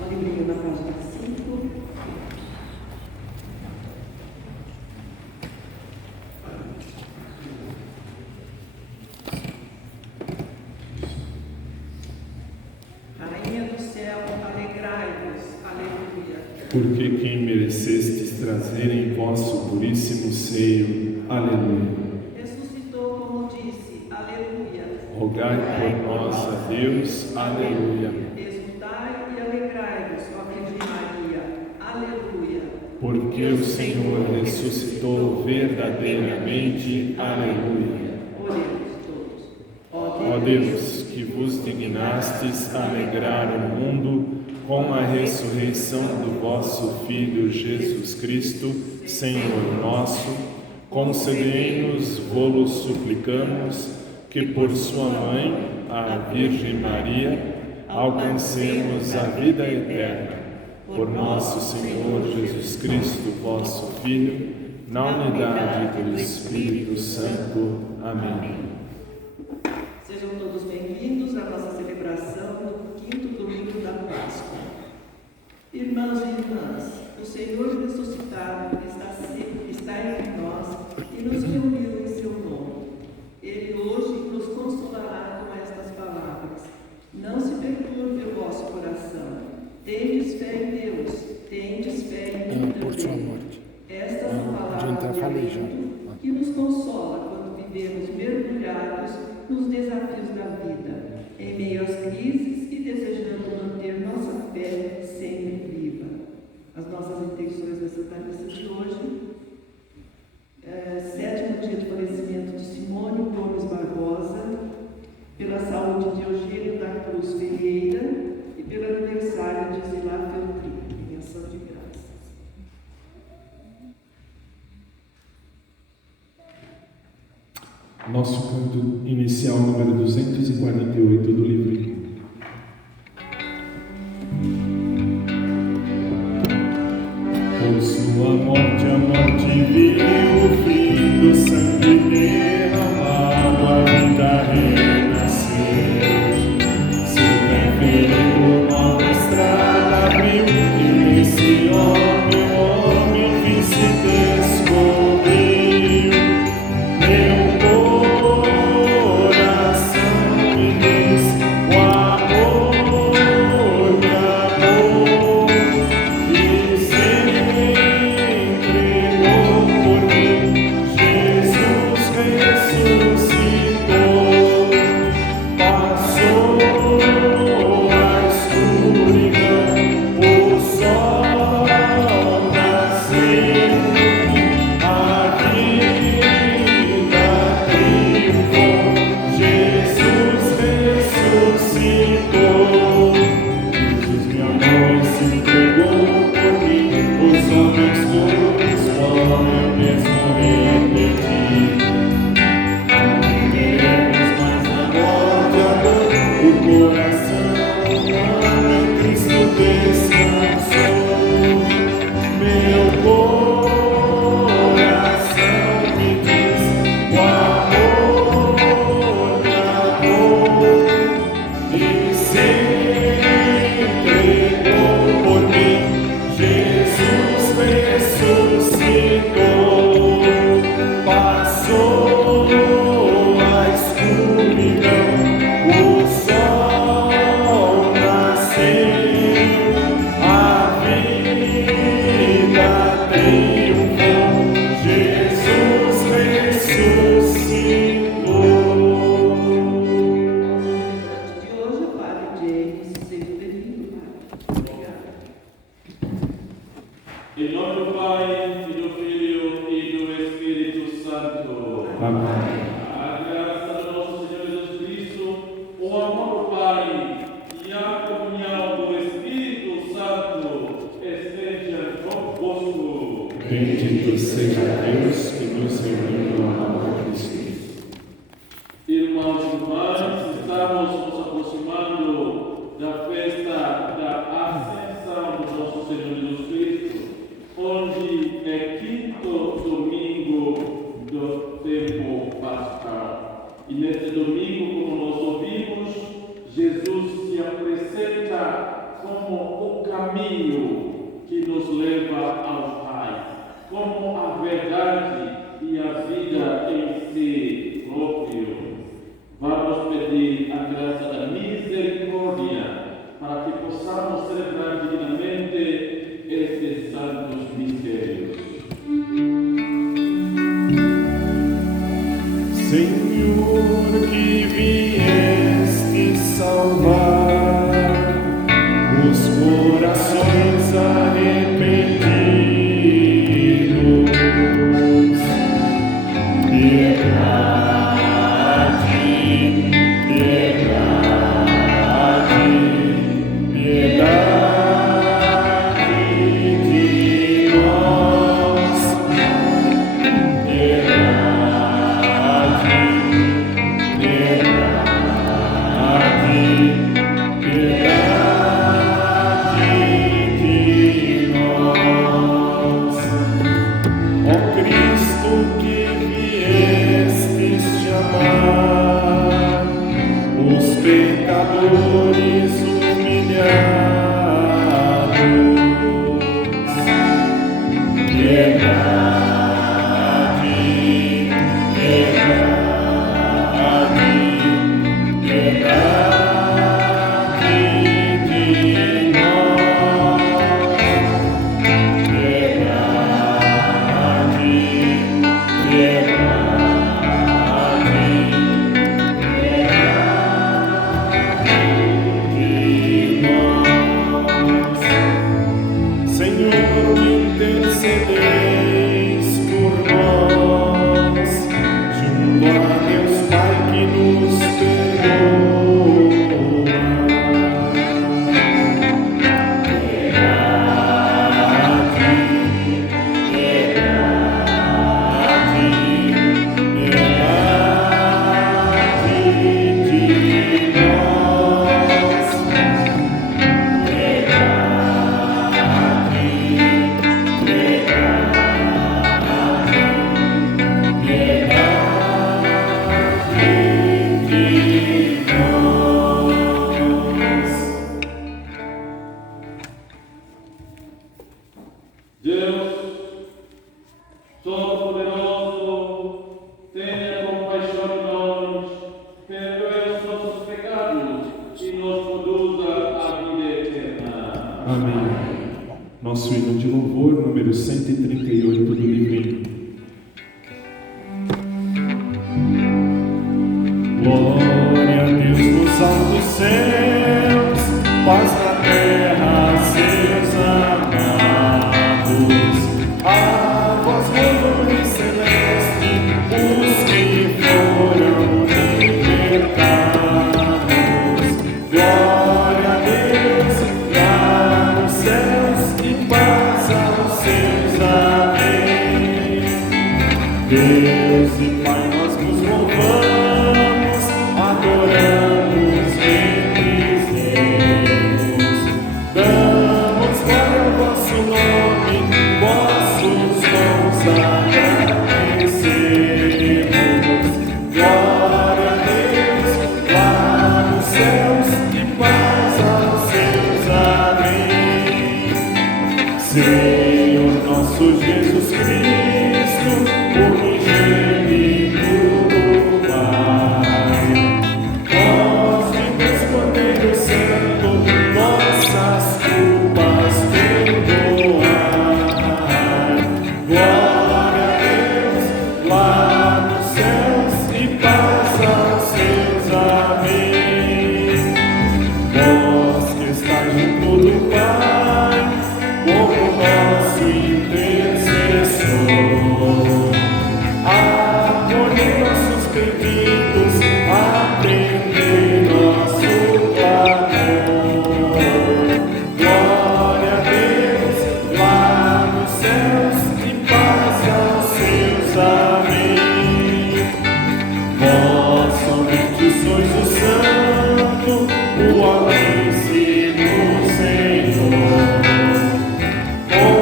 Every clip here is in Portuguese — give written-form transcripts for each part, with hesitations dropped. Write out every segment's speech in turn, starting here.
Uma livrinha na página 5. Rainha do céu, alegrai-vos, aleluia. Porque quem merecestes trazer em vosso puríssimo seio, aleluia. Ressuscitou como disse, aleluia. Rogai por nós a Deus, aleluia. Exultai e alegrai-vos, ó Virgem Maria, aleluia. Porque o Senhor ressuscitou verdadeiramente, aleluia. Oremos todos. Ó Deus, que vos dignastes alegrar o mundo com a ressurreição do vosso Filho Jesus Cristo, Senhor nosso, concedei-nos, vô-lo suplicamos, que por sua mãe, a Virgem Maria, alcancemos a vida eterna. Por nosso Senhor Jesus Cristo, vosso Filho, na unidade do Espírito Santo. Amém. Sejam todos bem-vindos à nossa celebração do 5º domingo da Páscoa. Irmãos e irmãs, o Senhor ressuscitado está entre nós e nos reuniu em seu nome. Ele hoje nos consolará com estas palavras. Não se perturbe o vosso coração. Tendes fé em Deus, tendes fé em mim também. Estas são palavras de alento que nos consola quando vivemos mergulhados nos desafios da vida, em meio às crises e desejando manter nossa fé sempre viva. As nossas intenções da Santa Missa de hoje, 7º dia de falecimento de Simônio Gomes Barbosa, pela saúde de Eugênio da Cruz Ferreira e pelo aniversário de Zilá Feltrin, em ação de graças. Nosso canto inicial, número 248 do livro. Por sua morte, a morte viu o fim do sangue derramado, a vida renasceu. Seu pé ferido, nova estrada abriu, e nesse homem o fim se descobriu. Bendito seja Deus que nos reuniu no amor de Cristo. Irmãos e irmãs, estamos nos aproximando da festa da Ascensão do nosso Senhor Jesus Cristo, onde é 5º domingo do tempo pascal. E neste domingo, como nós ouvimos, Jesus se apresenta como o caminho que nos leva ao Pai, como a verdade e a vida em si próprio. Vamos pedir a graça da misericórdia para que possamos celebrar dignamente estes santos mistérios. Senhor, que vieste salvar os corações arrependidos, pecadores humilhados, piedade, piedade, piedade de nós, piedade, intercedeis por nós, junto a Deus Pai que nos perdoa. Piedade, piedade, piedade de nós. Deus Todo-Poderoso, tenha compaixão de nós, perdoe os nossos pecados e nos conduza à vida eterna. Amém. Nosso hino de louvor, número 138 do livrinho. Glória a Deus nos altos céus, paz na terra, seus amados. A voz do Rei Celeste, os que foram libertados. Glória a Deus, lá nos céus e paz aos seus. Amém. Deus e Pai, nós vos louvamos, adoramos, bendizemos, damos glória ao vosso nome, vossos dons agradecemos. Glória a Deus, lá nos céus e paz aos seus. Amém. Senhor nosso Jesus Cristo, unigênito do Pai, nós de Deus Cordeiro Santo, nossas culpas perdoai. Glória a Deus, lá nos céus e paz aos seus. Amém. Vós que estáis junto do Pai, como nosso intercessor, acolhei nossos pedidos, atendei nosso clamor. Glória a Deus, lá nos céus e paz aos seus. Amém. Vós somente sois o Santo, o Altíssimo Senhor, com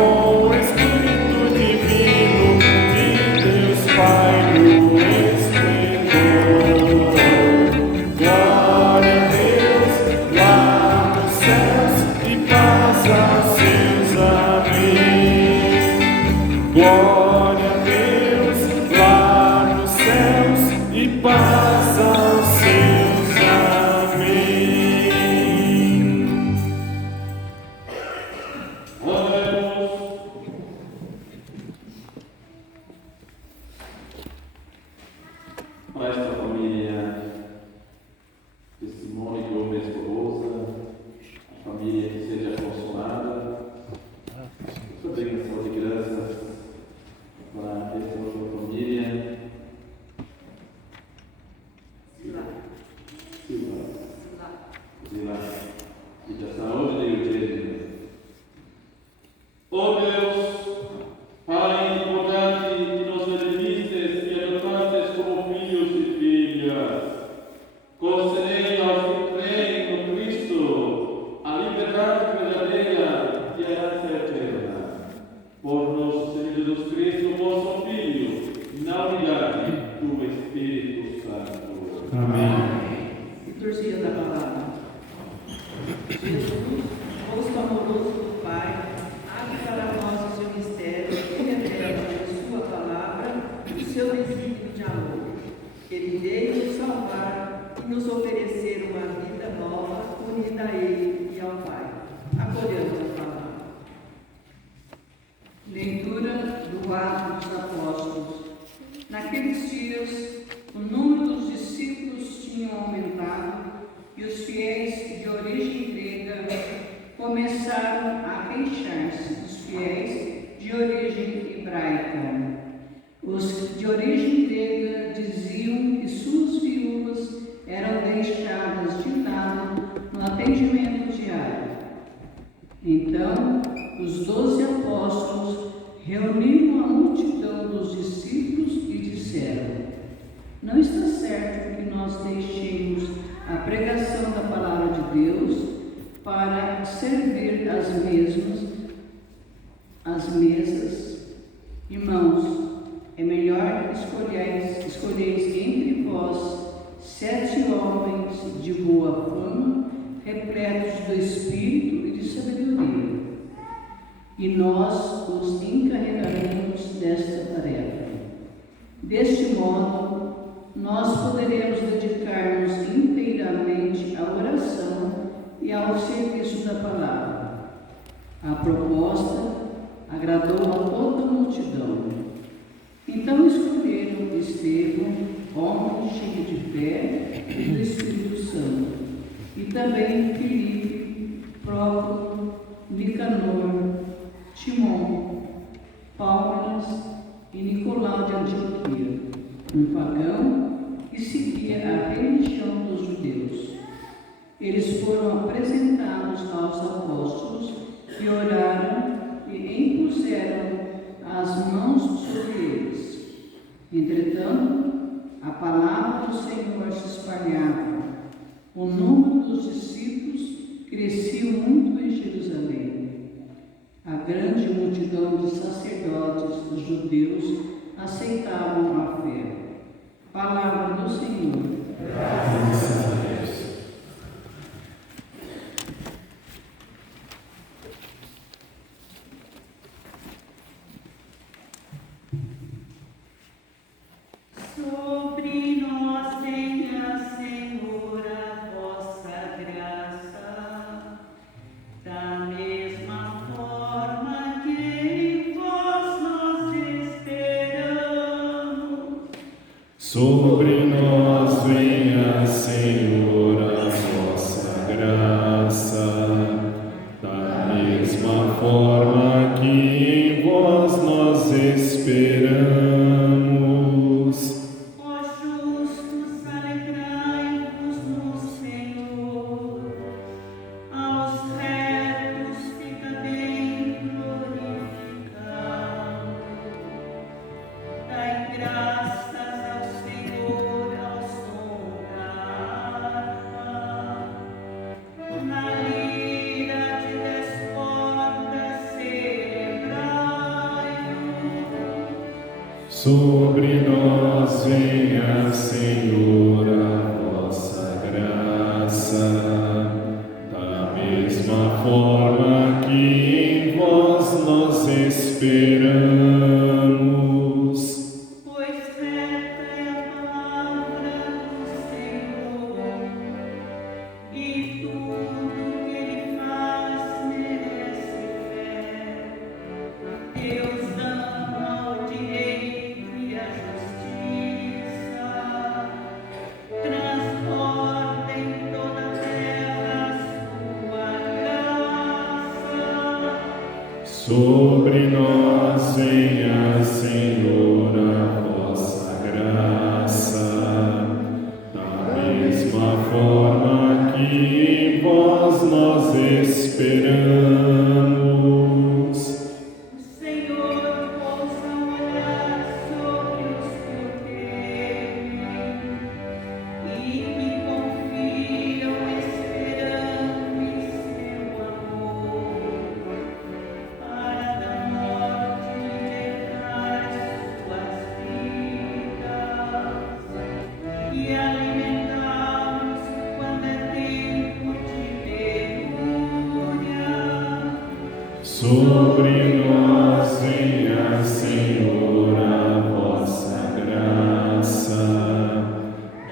o Espírito Divino de Deus Pai no esplendor. Glória a Deus, lá nos céus e e da saúde de Eugênio. Ó Deus, Pai importante, que nos benefices e adotastes como filhos e filhas, concedei aos que creem no Cristo a liberdade verdadeira e a herança eterna. Por nosso Senhor Jesus Cristo, vosso Filho, na unidade do Espírito Santo. Amém. Liturgia da Palavra. Jesus, rosto amoroso do Pai, abre para nós o seu mistério e revela em sua palavra o seu desígnio de amor. Ele veio nos salvar e nos oferecer uma vida nova, unida a Ele e ao Pai. Acolhamos a palavra. Leitura do Atos dos Apóstolos. Naqueles dias, o número dos discípulos tinha aumentado e os fiéis de origem grega começaram a queixar-se dos fiéis de origem hebraica. Os de origem grega diziam que suas viúvas eram deixadas de lado no atendimento diário. Então, os 12 apóstolos reuniram a multidão dos discípulos e disseram: não está certo que nós deixemos a pregação da palavra de Deus para servir as mesas. Irmãos, é melhor escolheis entre vós 7 homens de boa fama, repletos do Espírito e de sabedoria, e nós os encarregaremos desta tarefa. Deste modo, nós poderemos dedicar-nos inteiramente à oração e ao serviço da palavra. A proposta agradou a toda a multidão. Então escolheram Estevão, homem cheio de fé e do Espírito Santo, e também Filipe, Prócoro, Nicanor, Timon, Paulas e Nicolau de Antioquia, um pagão que seguia a religião dos judeus. Eles foram apresentados aos apóstolos que oraram e impuseram as mãos sobre eles. Entretanto, a palavra do Senhor se espalhava. O número dos discípulos crescia muito em Jerusalém. A grande multidão de sacerdotes judeus aceitavam a fé. Palavra do Senhor. Graças a Deus. Sobre nós venha, Senhor, a vossa graça, da mesma forma que em vós nós esperamos. Sobre nós venha, Senhor, a vossa graça, da mesma forma que em vós nós esperamos. Ó justos, alegrai-vos no Senhor, aos retos fica bem glorificado. Dai graças ao Senhor ao som da harpa, na lira de 10 cordas celebrai-o. Sobre nós venha, Senhor, a vossa graça, da mesma forma que em vós nós esperamos. Pois certa é a palavra do Senhor, e tudo que Ele faz merece fé. Deus ama o direito e a justiça, transporta em toda a terra a sua graça. Sobre nós venha, Senhor, a vossa graça, da mesma forma que em vós vós nós esperamos. O Senhor ouça olhar sobre os que o temem e que confiam esperando em seu amor, para da morte livrar suas vidas e alimentá-los quando é tempo de penúria. Sobre nós venha, Senhor, a vossa graça,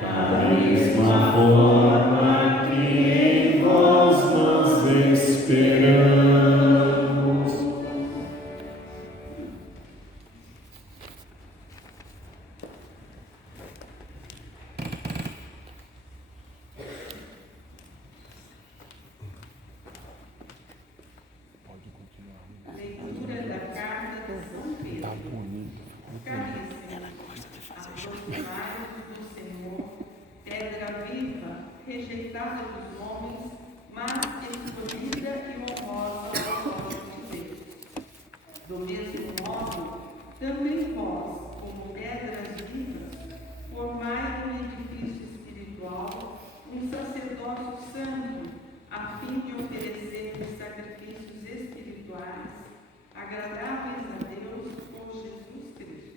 da mesma forma que em vós nós esperamos. Leitura da carta de São Pedro. Caríssimos, aproximai-vos do Senhor, pedra viva, rejeitada dos homens, mas escolhida e honrosa aos olhos de Deus. Do mesmo modo, também vós, como pedras vivas, formai um edifício espiritual, um sacerdócio santo, a fim de oferecer sacrifícios espirituais agradáveis a Deus por Jesus Cristo.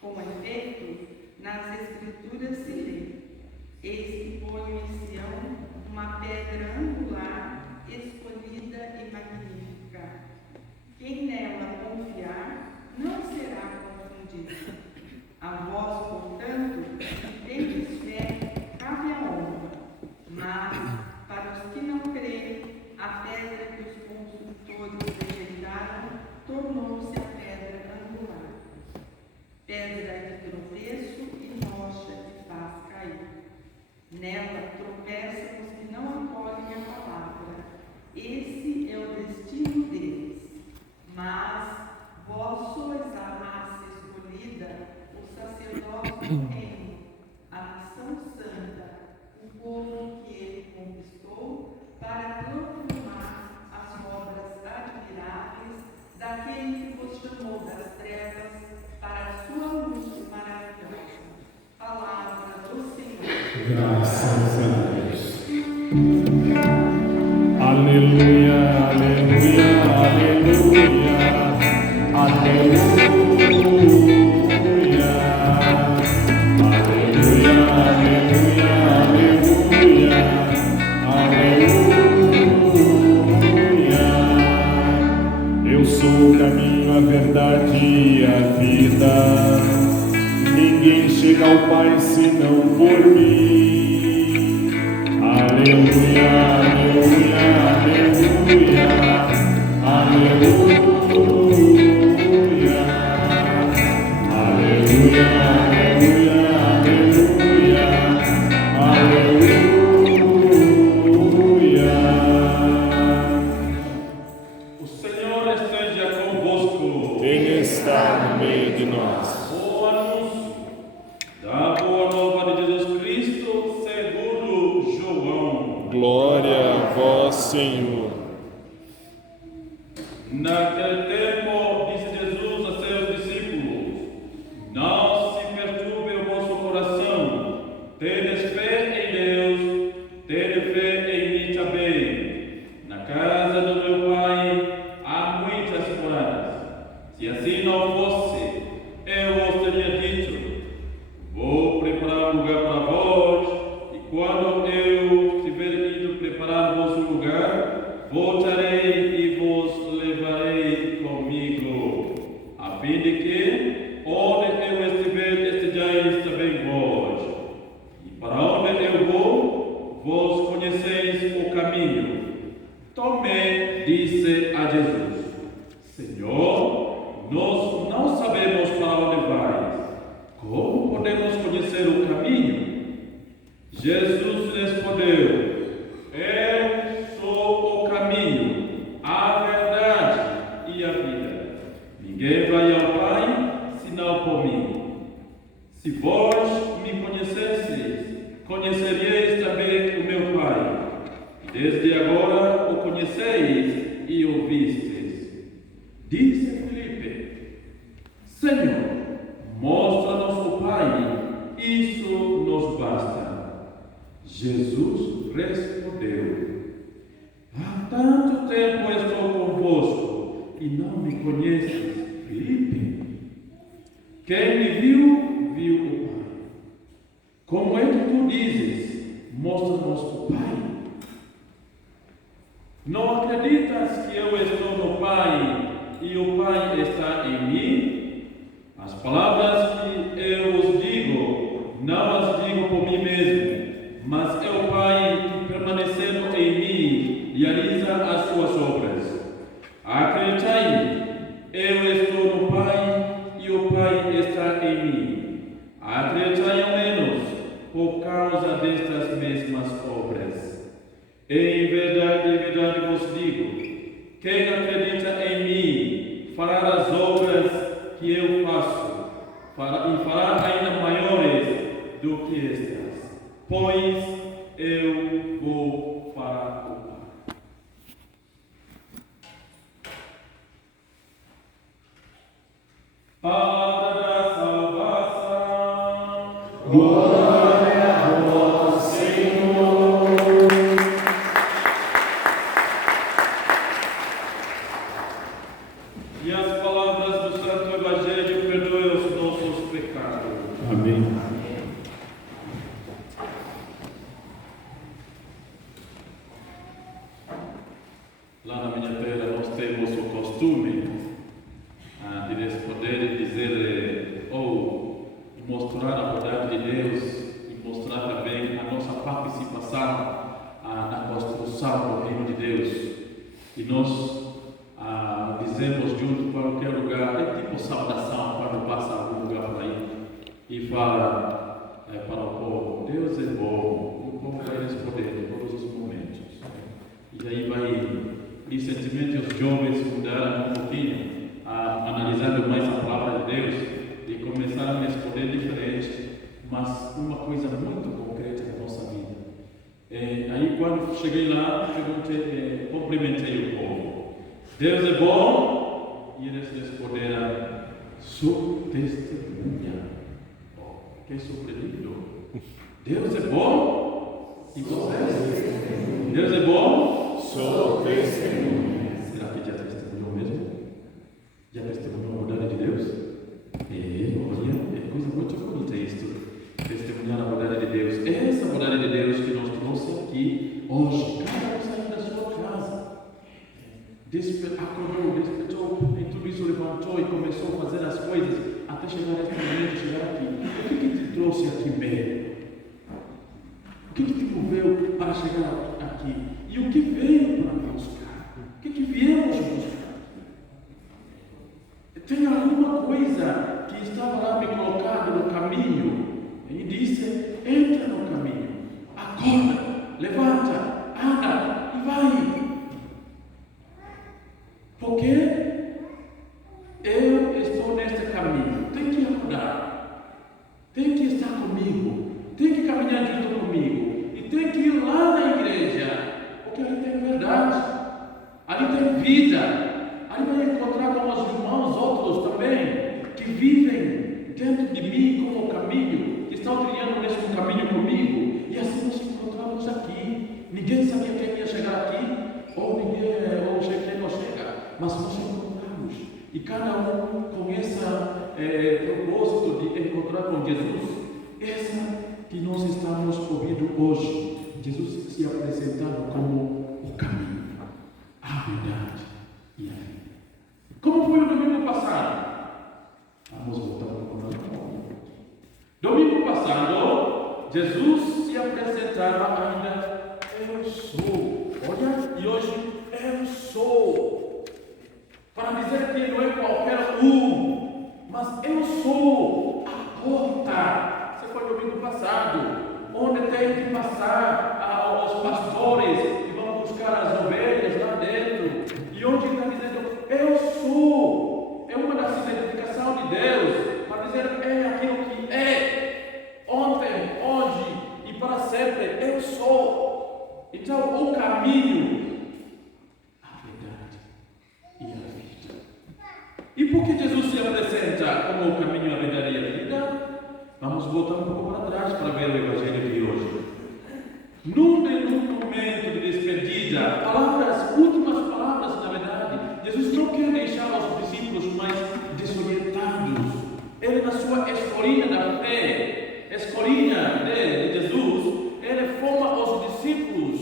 Com efeito, nas Escrituras se lê: eis que ponho em Sião uma pedra angular, escolhida e magnífica. Quem nela confiar não será confundido. A vós, portanto, que tendes fé, cabe a honra, mas para os que não creem, a pedra que os construtores rejeitaram tornou-se a pedra angular, pedra de tropeço e rocha que faz cair. Nela tropeçam os que não acolhem a palavra. Esse é o destino deles. Mas vós sois a raça escolhida, o sacerdócio do reino, a nação santa, o povo que ele conquistou, para proclamar as obras admiráveis daquele que vos chamou das trevas para a sua luz maravilhosa. Palavra do Senhor. Graças a Deus. Aleluia, aleluia, aleluia, aleluia, aleluia, aleluia, aleluia, aleluia. Eu sou o caminho, a verdade e a vida. Ninguém chega ao Pai senão por mim. Aleluia, aleluia, aleluia, aleluia, aleluia, aleluia, aleluia, aleluia. O Senhor esteja convosco. Ele está no meio de nós. O anúncio da boa nova de Jesus Cristo segundo João. Glória a vós, Senhor. Naquele tempo disse Jesus a seus discípulos: não se perturbe o vosso coração. Tendes fé em Deus, tende fé em mim também. Na casa do meu Pai há muitas moradas. Se assim não fosse, eu vos teria dito: vou preparar um lugar para vós, e quando eu tiver ido preparar vosso lugar, voltarei e vos levarei comigo, a fim de que, onde eu estiver, estejais também vós. E para onde eu vou, vós conheceis o caminho. Tomé disse a Jesus: Senhor, nós não sabemos para onde vais. Como podemos conhecer o caminho? Jesus respondeu: eu sou o caminho, a verdade e a vida. Ninguém vai ao Pai senão por mim. Se vós me conhecesseis, conheceríeis também o meu Pai. E desde agora o conheceis e ouvistes. Disse Filipe: Senhor, mostra-nos o Pai, isso nos basta. Jesus respondeu: Há tanto tempo estou convosco e não me conheces, Filipe? Quem me viu, viu o Pai. Como é que tu dizes: mostra-nos o Pai? Não acreditas que eu estou no Pai e o Pai está em mim? As palavras que eu vos digo, não as digo por mim mesmo, mas é o Pai que, permanecendo em mim, realiza as suas obras. Acreditai-me, eu estou no Pai e o Pai está em mim. Acreditai ao menos por causa destas mesmas obras. Em verdade vos digo, quem acredita em mim fará as obras que eu faço, e fará ainda maiores do que estas, pois eu vou para o Pai. Palavra da salvação. Glória a vós, Senhor. E as palavras do Santo Evangelho perdoem os nossos pecados. Amém. Lá na minha terra nós temos o costume de responder e dizer ou mostrar a bondade de Deus e mostrar também a nossa participação na construção do reino de Deus. E nós dizemos junto para qualquer lugar, é tipo saudação quando passa algum lugar por aí e fala para o povo: Deus é bom, e o povo vai responder em todos os momentos. E aí vai, recentemente os jovens mudaram um pouquinho, analisando mais a palavra de Deus e começaram a responder diferente, mas uma coisa muito concreta na nossa vida. Aí quando cheguei lá, cumprimentei o povo: Deus é bom, e eles responderam: sou testemunha. Fiquei surpreendido. Deus é bom, e vocês? Deus é bom? Sou testemunha. Será que já testemunhou mesmo? Já testemunhou a bondade de Deus? Olha, é coisa muito bonita isso. Testemunhar a bondade de Deus. É essa bondade de Deus que nos trouxe aqui hoje. Cada um saiu da sua casa. Acordou, despertou, e tudo isso levantou e começou a fazer as coisas até chegar a este momento, chegar aqui. O que te trouxe aqui mesmo? O que te moveu para chegar aqui? E o que veio para buscar? O que viemos buscar? Tem alguma coisa que estava lá me colocado no caminho e disse: entra no caminho, acorda, levanta, anda e vai. Porque eu estou neste caminho, tem que acordar, tem que estar comigo, tem que caminhar junto comigo e tem que ir lá na igreja, porque ali tem verdade, ali tem vida. Aí vai encontrar com os irmãos outros também, que vivem dentro de mim como o caminho, que estão trilhando nesse caminho comigo, e assim nos encontramos aqui. Ninguém sabia quem ia chegar aqui, ou quem não chega, mas nos encontramos, e cada um com esse propósito de encontrar com Jesus, essa que nós estamos ouvindo hoje, Jesus se apresentando como o caminho, a verdade e a vida. Como foi o domingo passado? Vamos voltar para o nosso. Domingo passado, Jesus se apresentava ainda: eu sou. Olha, e hoje eu sou. Para dizer que não é qualquer um, mas eu sou a porta. Esse foi o domingo passado, onde tem que passar os pastores que vão buscar as ovelhas lá dentro. E onde está dizendo: eu sou. É uma das identificações de Deus, para dizer: é aquilo que é, ontem, hoje e para sempre, eu sou. Então o caminho por que Jesus se apresenta como o caminho, a verdade e a vida? Vamos voltar um pouco para trás para ver o Evangelho de hoje. Num momento de despedida, últimas palavras, na verdade, Jesus não quer deixar os discípulos mais desorientados. Ele, na sua escolinha da fé, escolinha de Jesus, ele forma os discípulos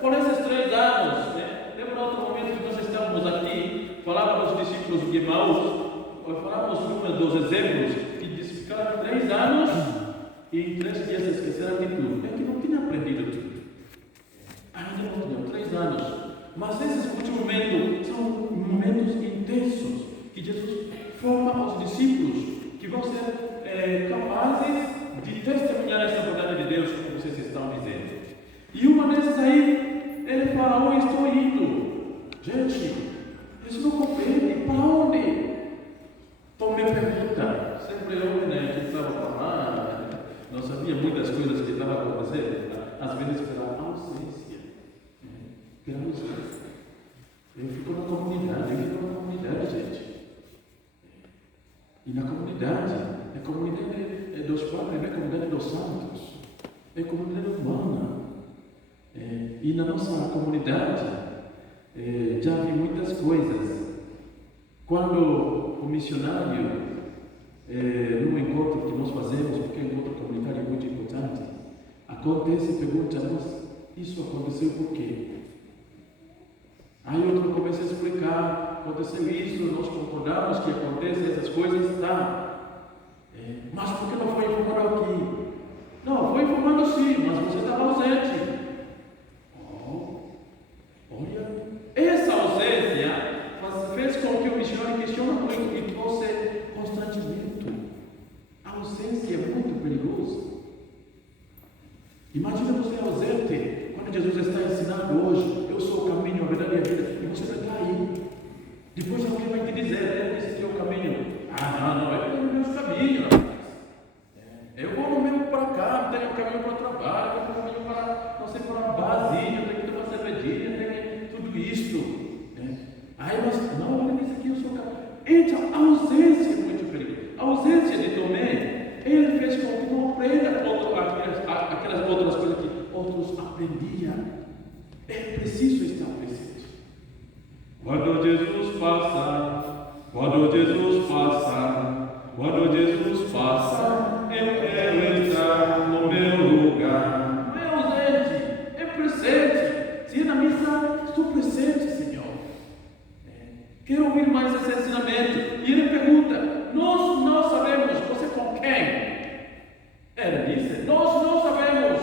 por esses 3 anos. Lembra outro momento que nós estávamos aqui, falávamos dos discípulos de Emaús, falávamos dos exemplos, que disse que ficaram 3 anos e em 3 dias esqueceram de tudo. É que não tinha aprendido tudo. Ainda não tinham 3 anos. Mas esses últimos momentos são momentos intensos que Jesus forma os discípulos que vão ser capazes de testemunhar essa verdade de Deus, como vocês estão dizendo. E uma dessas aí, ele fala: onde estou indo? Gente, eles não compreendem. Para onde? Então me pergunta, sempre eu, que estava falando, não sabia muitas coisas que estava acontecendo, às vezes pela ausência. Eu fico na comunidade, gente. E na comunidade, é a comunidade dos padres, não é a comunidade dos santos, é a comunidade humana. E na nossa comunidade já vi muitas coisas. Quando o missionário, num encontro que nós fazemos, porque é um encontro comunitário é muito importante, acontece e pergunta: mas isso aconteceu por quê? Aí outro começa a explicar: aconteceu isso, nós concordamos que acontecem essas coisas, tá? Mas por que não foi informado aqui? Não, foi informado sim, mas você estava ausente. Olha, essa ausência fez com que o missionário questione muito e trouxe constrangimento. A ausência é muito perigosa. Imagina você ausente quando Jesus está ensinando hoje: eu sou o caminho, a verdade e a vida, e você está aí. Depois alguém vai te dizer: esse aqui é o caminho. Não, é o meu caminho. Eu vou no meu para cá, tenho um caminho para o trabalho, tenho um caminho para, não sei, para uma barzinha, tenho que tomar cervejinha, tenho tudo isto. Aí, mas não, olha isso aqui, eu sou o caminho. Então, a ausência é muito perigosa. A ausência de Tomé, ele fez com que não aprenda aquelas outras coisas que outros aprendiam. É preciso estar presente. Quando Jesus passa, eu quero entrar no meu lugar. Não é ausente, é presente. Se é na missa, estou presente, Senhor. Quero ouvir mais esse ensinamento. E ele pergunta: nós não sabemos, você com quem? Ele disse: nós não sabemos.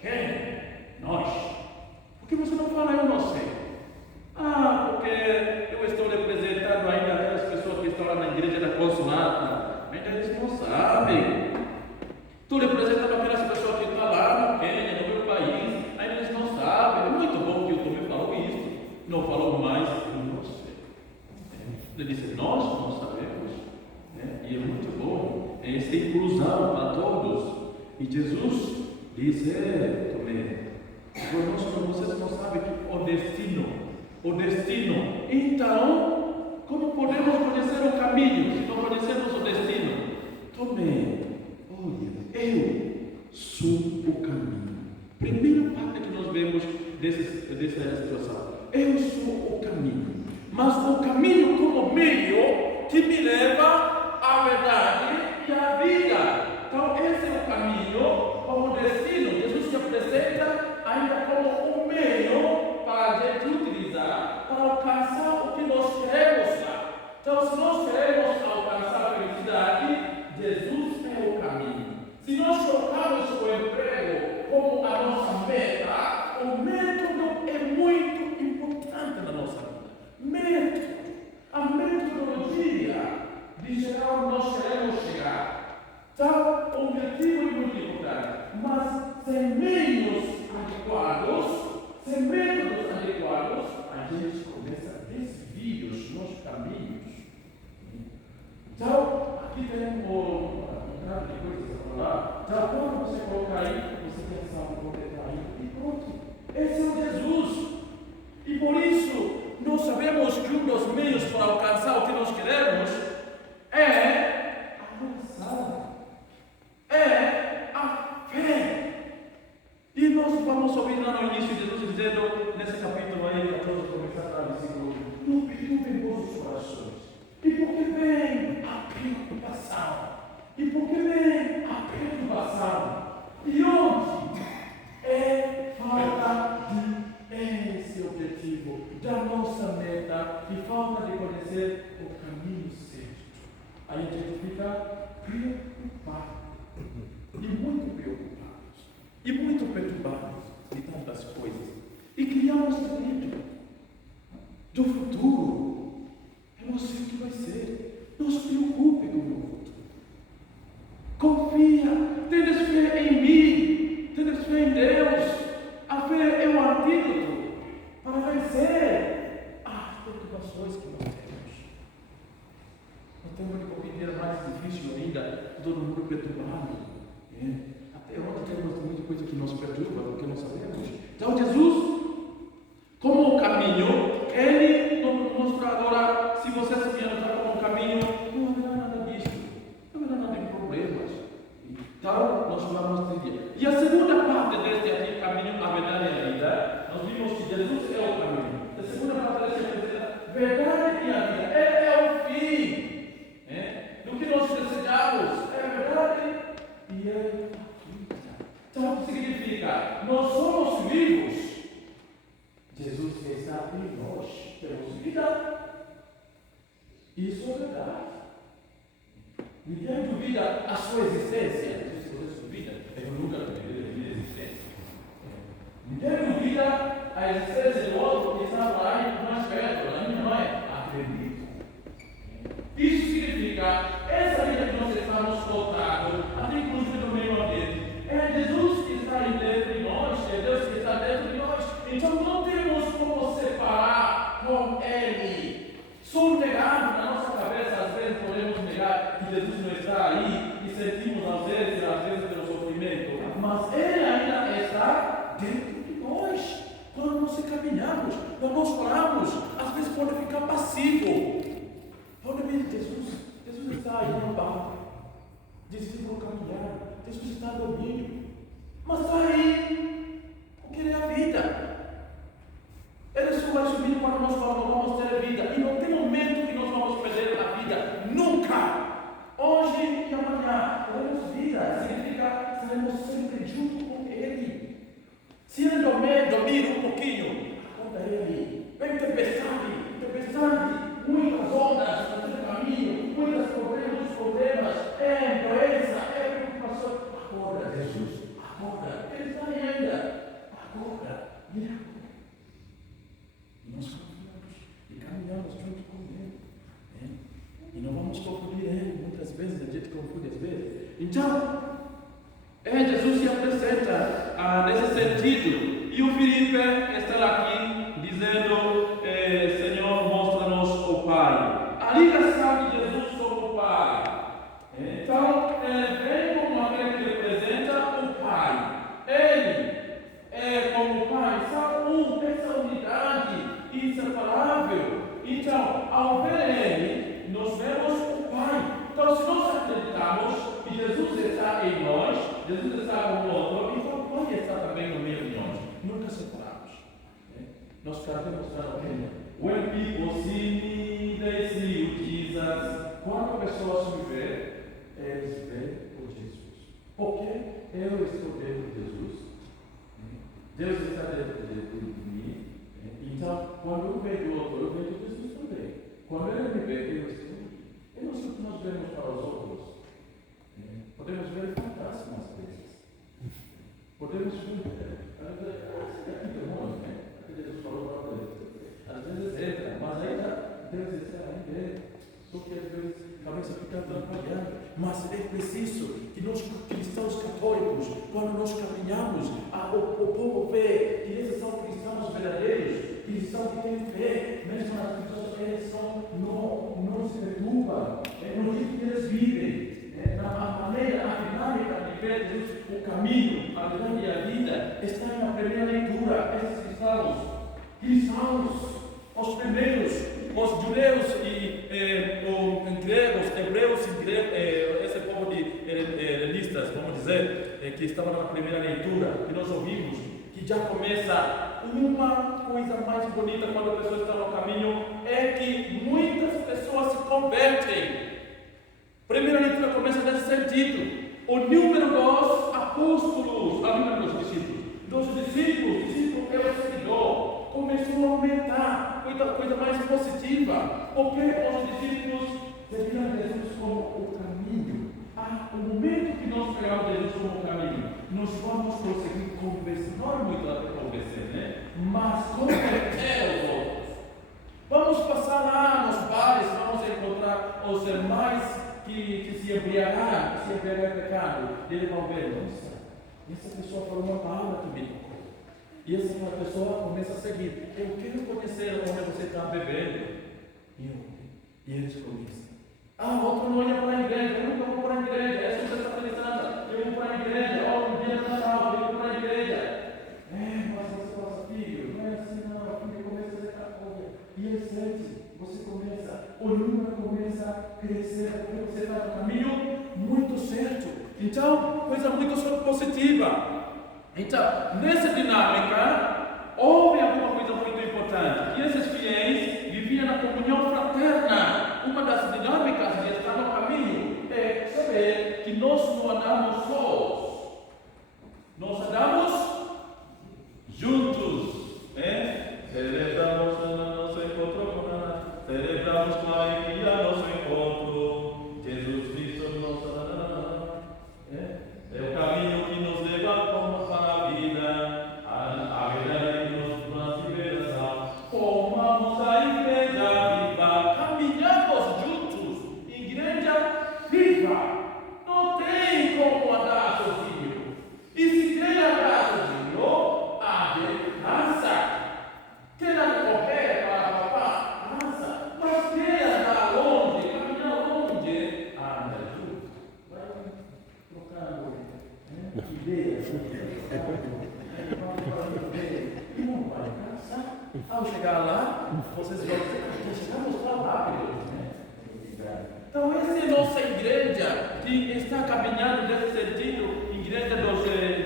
Quem? Nós. Por que você não fala eu não sei? Porque eu estou representando ainda aquelas pessoas que estão lá na igreja da Consolata. Ainda eles não sabem. Estou representando aquelas pessoas que estão lá no Quênia, no meu país. Ainda eles não sabem. É muito bom que o Tomé falou isso. Não falou mais, eu não sei. Ele disse: nós não sabemos. E é muito bom essa inclusão para todos. E Jesus disse: Tomé, vocês não sabem o destino. Então, como podemos conhecer o caminho se não conhecemos o destino? Tomé, olha, eu sou o caminho. Primeira parte que nós vemos dessa situação: eu sou o caminho. Mas o caminho como meio que me leva à verdade e à vida. Então esse é o caminho como destino. Jesus se apresenta ainda como um meio para a gente utilizar para alcançar o que nós queremos lá. Então, se nós queremos alcançar a felicidade, Jesus é o caminho. Se nós colocarmos o emprego como a nossa meta, o método é muito importante na nossa vida. A metodologia de chegar onde nós queremos chegar. Então, o objetivo é muito importante, mas sem meios adequados, sem métodos adequados, a gente começa a desviar os nossos caminhos. Então, aqui tem um bocado de coisas a falar. Então, quando você colocar aí, você pensar no completar aí, e pronto. Esse é o Jesus. E por isso, nós sabemos que um dos meios para alcançar o que nós queremos nos perturbem vossos corações. E porque vem a preocupação. E porque vem a perturbação. E onde é falta de esse objetivo, da nossa meta, e falta de conhecer o caminho certo. Aí a gente fica preocupado. E muito preocupados. E muito perturbados de tantas coisas. E criamos medo do futuro. Eu não sei o que vai ser. Não se preocupe com o meu futuro. Confia. Tendes fé em mim. Tendes fé em Deus. A fé é o antídoto para vencer as perturbações que nós temos. Nós temos que compreender mais difícil ainda, todo mundo perturbado. Até ontem temos muita coisa que nos perturba, porque não sabemos. Então Jesus, como o caminho, Ele nos mostra agora, se você se andar como um caminho, não haverá nada disso, não haverá nada de problemas. Então, nós vamos ter. E a segunda parte deste aqui, caminho, a verdade e a vida, nós vimos que Jesus é o caminho. A segunda parte deste é a verdade e a vida. Ele é o fim do que nós desejamos. É a verdade e é a vida. Então, o que significa? Nós somos vivos. Jesus está em nós. Temos vida. Isso é verdade. Ninguém duvida a sua existência. Se você duvida, eu nunca duvidei da minha existência. Ninguém duvida a existência do outro que está lá mais perto, da minha mãe. Acredito. Isso significa, essa vida que nós estamos contando, até inclusive no meio ambiente, é Jesus que está dentro de nós, é Deus que está dentro de nós. Então não temos como separar com Ele. Sonegar na nossa cabeça, às vezes podemos negar que Jesus não está aí e sentimos ausência, às vezes, pelo sofrimento. Mas Ele ainda está dentro de nós. Quando nós caminhamos, quando nós falamos, às vezes pode ficar passivo. Pode ver Jesus está aí no barco. Jesus vou caminhar. Jesus está dormindo. Mas está aí. Porque Ele é a vida. Ele só vai subir quando nós vamos ter vida. E não tem momento que nós vamos perder a vida. Nunca. Hoje e amanhã teremos vida. Significa estaremos sempre junto com Ele. Se Ele dormir um pouquinho, acorda Ele. Vem tempestade, muitas ondas no caminho, muitos problemas, doença, preocupação. Acorda, Jesus, acorda. Ele está aí ainda. Acorda. Ele acorda. E nós confiamos e caminhamos junto com Ele. E não vamos confundir Ele. Muitas vezes a gente confunde às vezes. Então, Jesus se apresenta nesse sentido. E o Filipe está aqui dizendo, Senhor, mostra-nos o Pai. A ligação de Jesus com o Pai. Então, vem como aquele que representa o Pai. Ele é como o Pai, são essa unidade inseparável. Então, ao ver Ele, nós vemos o Pai. Então, se nós acreditamos que Jesus está em nós, Jesus está conosco, então o Pai está também no meio de nós. Nunca separamos. Nós cantamos para Ele. When people see me, they see you, Jesus. Quando a pessoa se vê, eles veem o Jesus. Porque eu estou dentro de Jesus. Deus está dentro de mim. Então, quando eu vejo o outro, eu vejo Jesus também. Quando Ele me vê, eu estou aqui. Eu não sei o que nós vemos para os outros. Podemos ver fantasmas às vezes. Podemos ver. Às vezes é aqui demônio, né? Jesus falou para ele. Às vezes entra, mas ainda Deus está aí dentro. Só que às vezes a cabeça fica atrapalhada. Mas é preciso que nós, cristãos católicos, quando nós caminhamos, o povo vê que esses são cristãos verdadeiros, cristãos que têm fé, mesmo nas pessoas que eles não se perturbam, no jeito que eles vivem. Na maneira, a dinâmica de ver Jesus, o caminho, a verdade e a vida, está na primeira leitura. Esses cristãos, os primeiros, os judeus e gregos, hebreus e esse povo de helenistas, vamos dizer, que estavam na primeira leitura, que nós ouvimos, que já começa uma coisa mais bonita quando a pessoa está no caminho, é sentido. O número dos apóstolos, o número dos discípulos. Dos discípulos é o seguidor. Começou a aumentar, coisa mais positiva. Porque os discípulos viam Jesus como o caminho. O momento que nós pegamos Jesus como o caminho, nós vamos conseguir convencer, não é muito até convencer, né? Mas converter os outros. Vamos passar lá nos bares, vamos encontrar os irmãos que se embriagaram em pecado. Ele vai ver, nossa, essa pessoa falou uma palavra que me tocou. E essa pessoa começa a seguir. Eu quero conhecer onde você está bebendo. E eles começam. Outro não ia para a igreja, eu nunca vou para a igreja. Essa você está pensando, eu vou para a igreja. No dia do Natal, eu vou para a igreja. Mas você fala, filho, não é assim não. Filho, começa a dizer aquela coisa. E ele sente, você começa, o número começa a crescer, porque você está no caminho muito certo. Então, coisa muito positiva. Então, nessa dinâmica, houve alguma coisa muito importante. Que esses fiéis viviam na comunhão fraterna. Uma das dinâmicas de estar no caminho é saber que nós não andamos sós. Nós andamos juntos. Celebramos com a alegria nosso encontro. Jesus Cristo nosso. É o caminho que nos leva para a vida, a verdade que nos traz liberação. Formamos a igreja viva, caminhamos juntos, igreja viva. Não tem como andar sozinho. E se tem andar sozinho, há de dança. Terá de correr para papá, dança. Mas quem andar longe, caminhar longe, anda junto. Vai trocando ideias. E não vai cansar. Ao chegar lá, vocês vão dizer que chegamos tão rápido. Então, essa é a nossa igreja, que está caminhando nesse sentido, igreja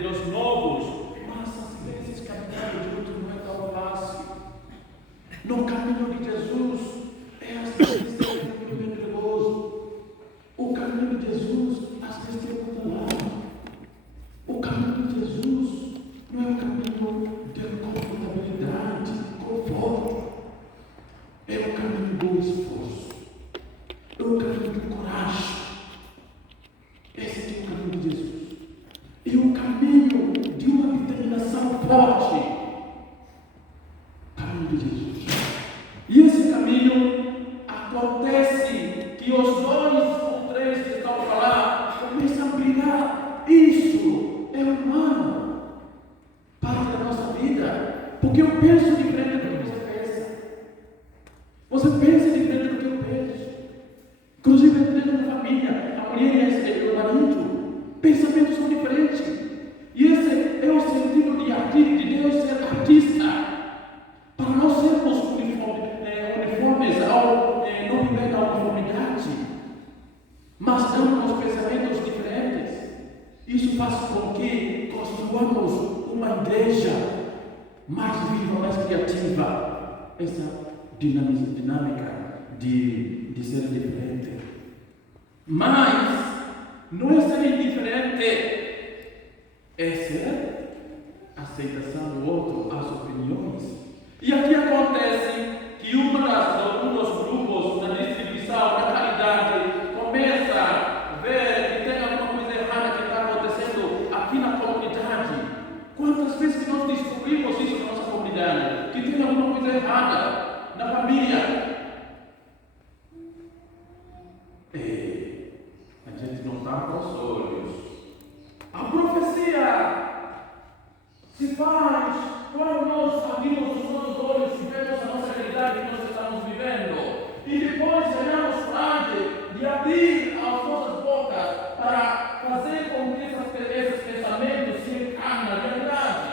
dos novos. Mas as igrejas caminhando juntos não é tão fácil. No caminho de Jesus, é assim que é muito perigoso. O caminho de Jesus, às vezes, é muito largo. O caminho de Jesus não é um caminho de confortabilidade, conforto. É um caminho do esforço. É um caminho de coragem. Esse é o caminho de Jesus. É um caminho de uma determinação forte. Caminho de Jesus. E esse caminho acontece que os 2 ou 3 que estão para lá começam a brigar. Isso é humano. Parte da nossa vida. Porque eu penso diferente do que você pensa. Você pensa diferente do que eu penso. Inclusive dentro da família, a mulher e o marido, pensamentos são diferentes. E esse é o sentido de Deus ser artista. Para nós sermos uniformes ao não viver da uniformidade, mas damos pensamentos diferentes. Isso faz com que construamos uma igreja mais viva, mais criativa. Essa dinâmica de ser diferente. Mas não é ser indiferente, é ser aceitação do outro, as opiniões. E aqui acontece que um dos grupos da distribuição da caridade começa a ver que tem alguma coisa errada que está acontecendo aqui na comunidade. Quantas vezes que nós descobrimos isso na nossa comunidade? Que tem alguma coisa errada na família. A gente não está com os olhos. A profecia se faz quando nós abrimos os nossos olhos e vemos a nossa realidade que nós estamos vivendo. E depois ganhamos coragem de abrir as nossas bocas para fazer com que esses pensamentos se encarnem na realidade.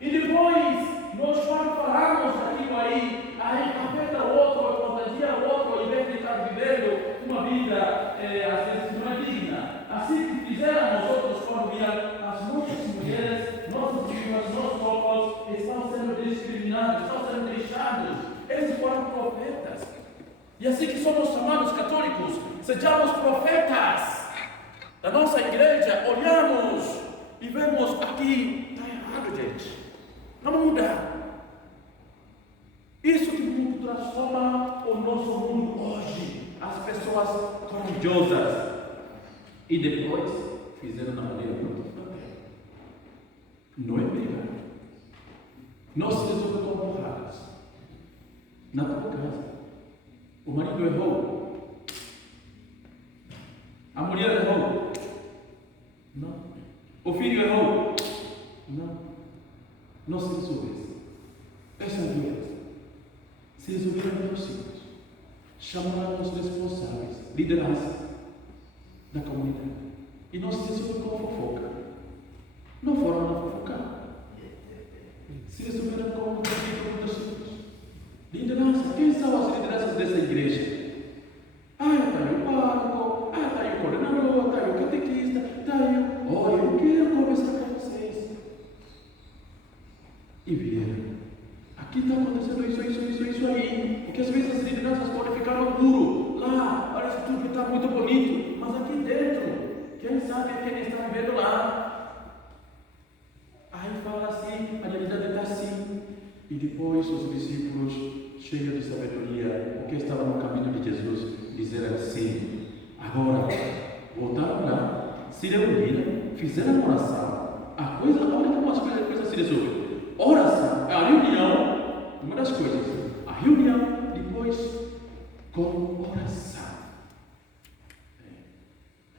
E depois nós falamos daquilo aí afeta o outro, contagia o outro, ao invés de estar vivendo uma vida às vezes não é digna. Assim que fizermos outros quando viam as nossas mulheres, nossas irmãs, nossos povos estão sendo discriminados, estão sendo deixados. Eles foram profetas. E assim que somos chamados católicos, sejamos profetas. da nossa igreja, olhamos e vemos aqui, está errado, gente. Vamos mudar. Isso que muito transforma o nosso mundo hoje. As pessoas corajosas. E depois fizeram na maneira muito própria. Não é brigar. Não se resolve com porradas. Na tua casa. O marido errou. A mulher errou. Não. O filho errou. Não. Não se resolve isso. Essa é a diferença. Se resolveram os simples. Chamaram os responsáveis, liderança da comunidade. E não se resolve com fofoca. Não foram na fofoca. Se resolveram com um muito simples. Liderança. Quem são as lideranças dessa igreja? Está aí o pároco, está aí o coordenador, está aí o catequista, está aí o... Olha, eu quero conversar com vocês. E vieram. Aqui está acontecendo isso aí. Porque às vezes as lideranças podem ficar no muro. Lá, parece que tudo está muito bonito. Mas aqui dentro, quem sabe quem está vivendo lá. Aí fala assim, a realidade está assim. E depois os discípulos, cheios de sabedoria, porque estavam no caminho de Jesus, disseram assim: agora, voltaram lá, se reuniram, fizeram oração. A olha como as coisas se resolvem. Oração, a reunião, uma das coisas, a reunião, depois com oração.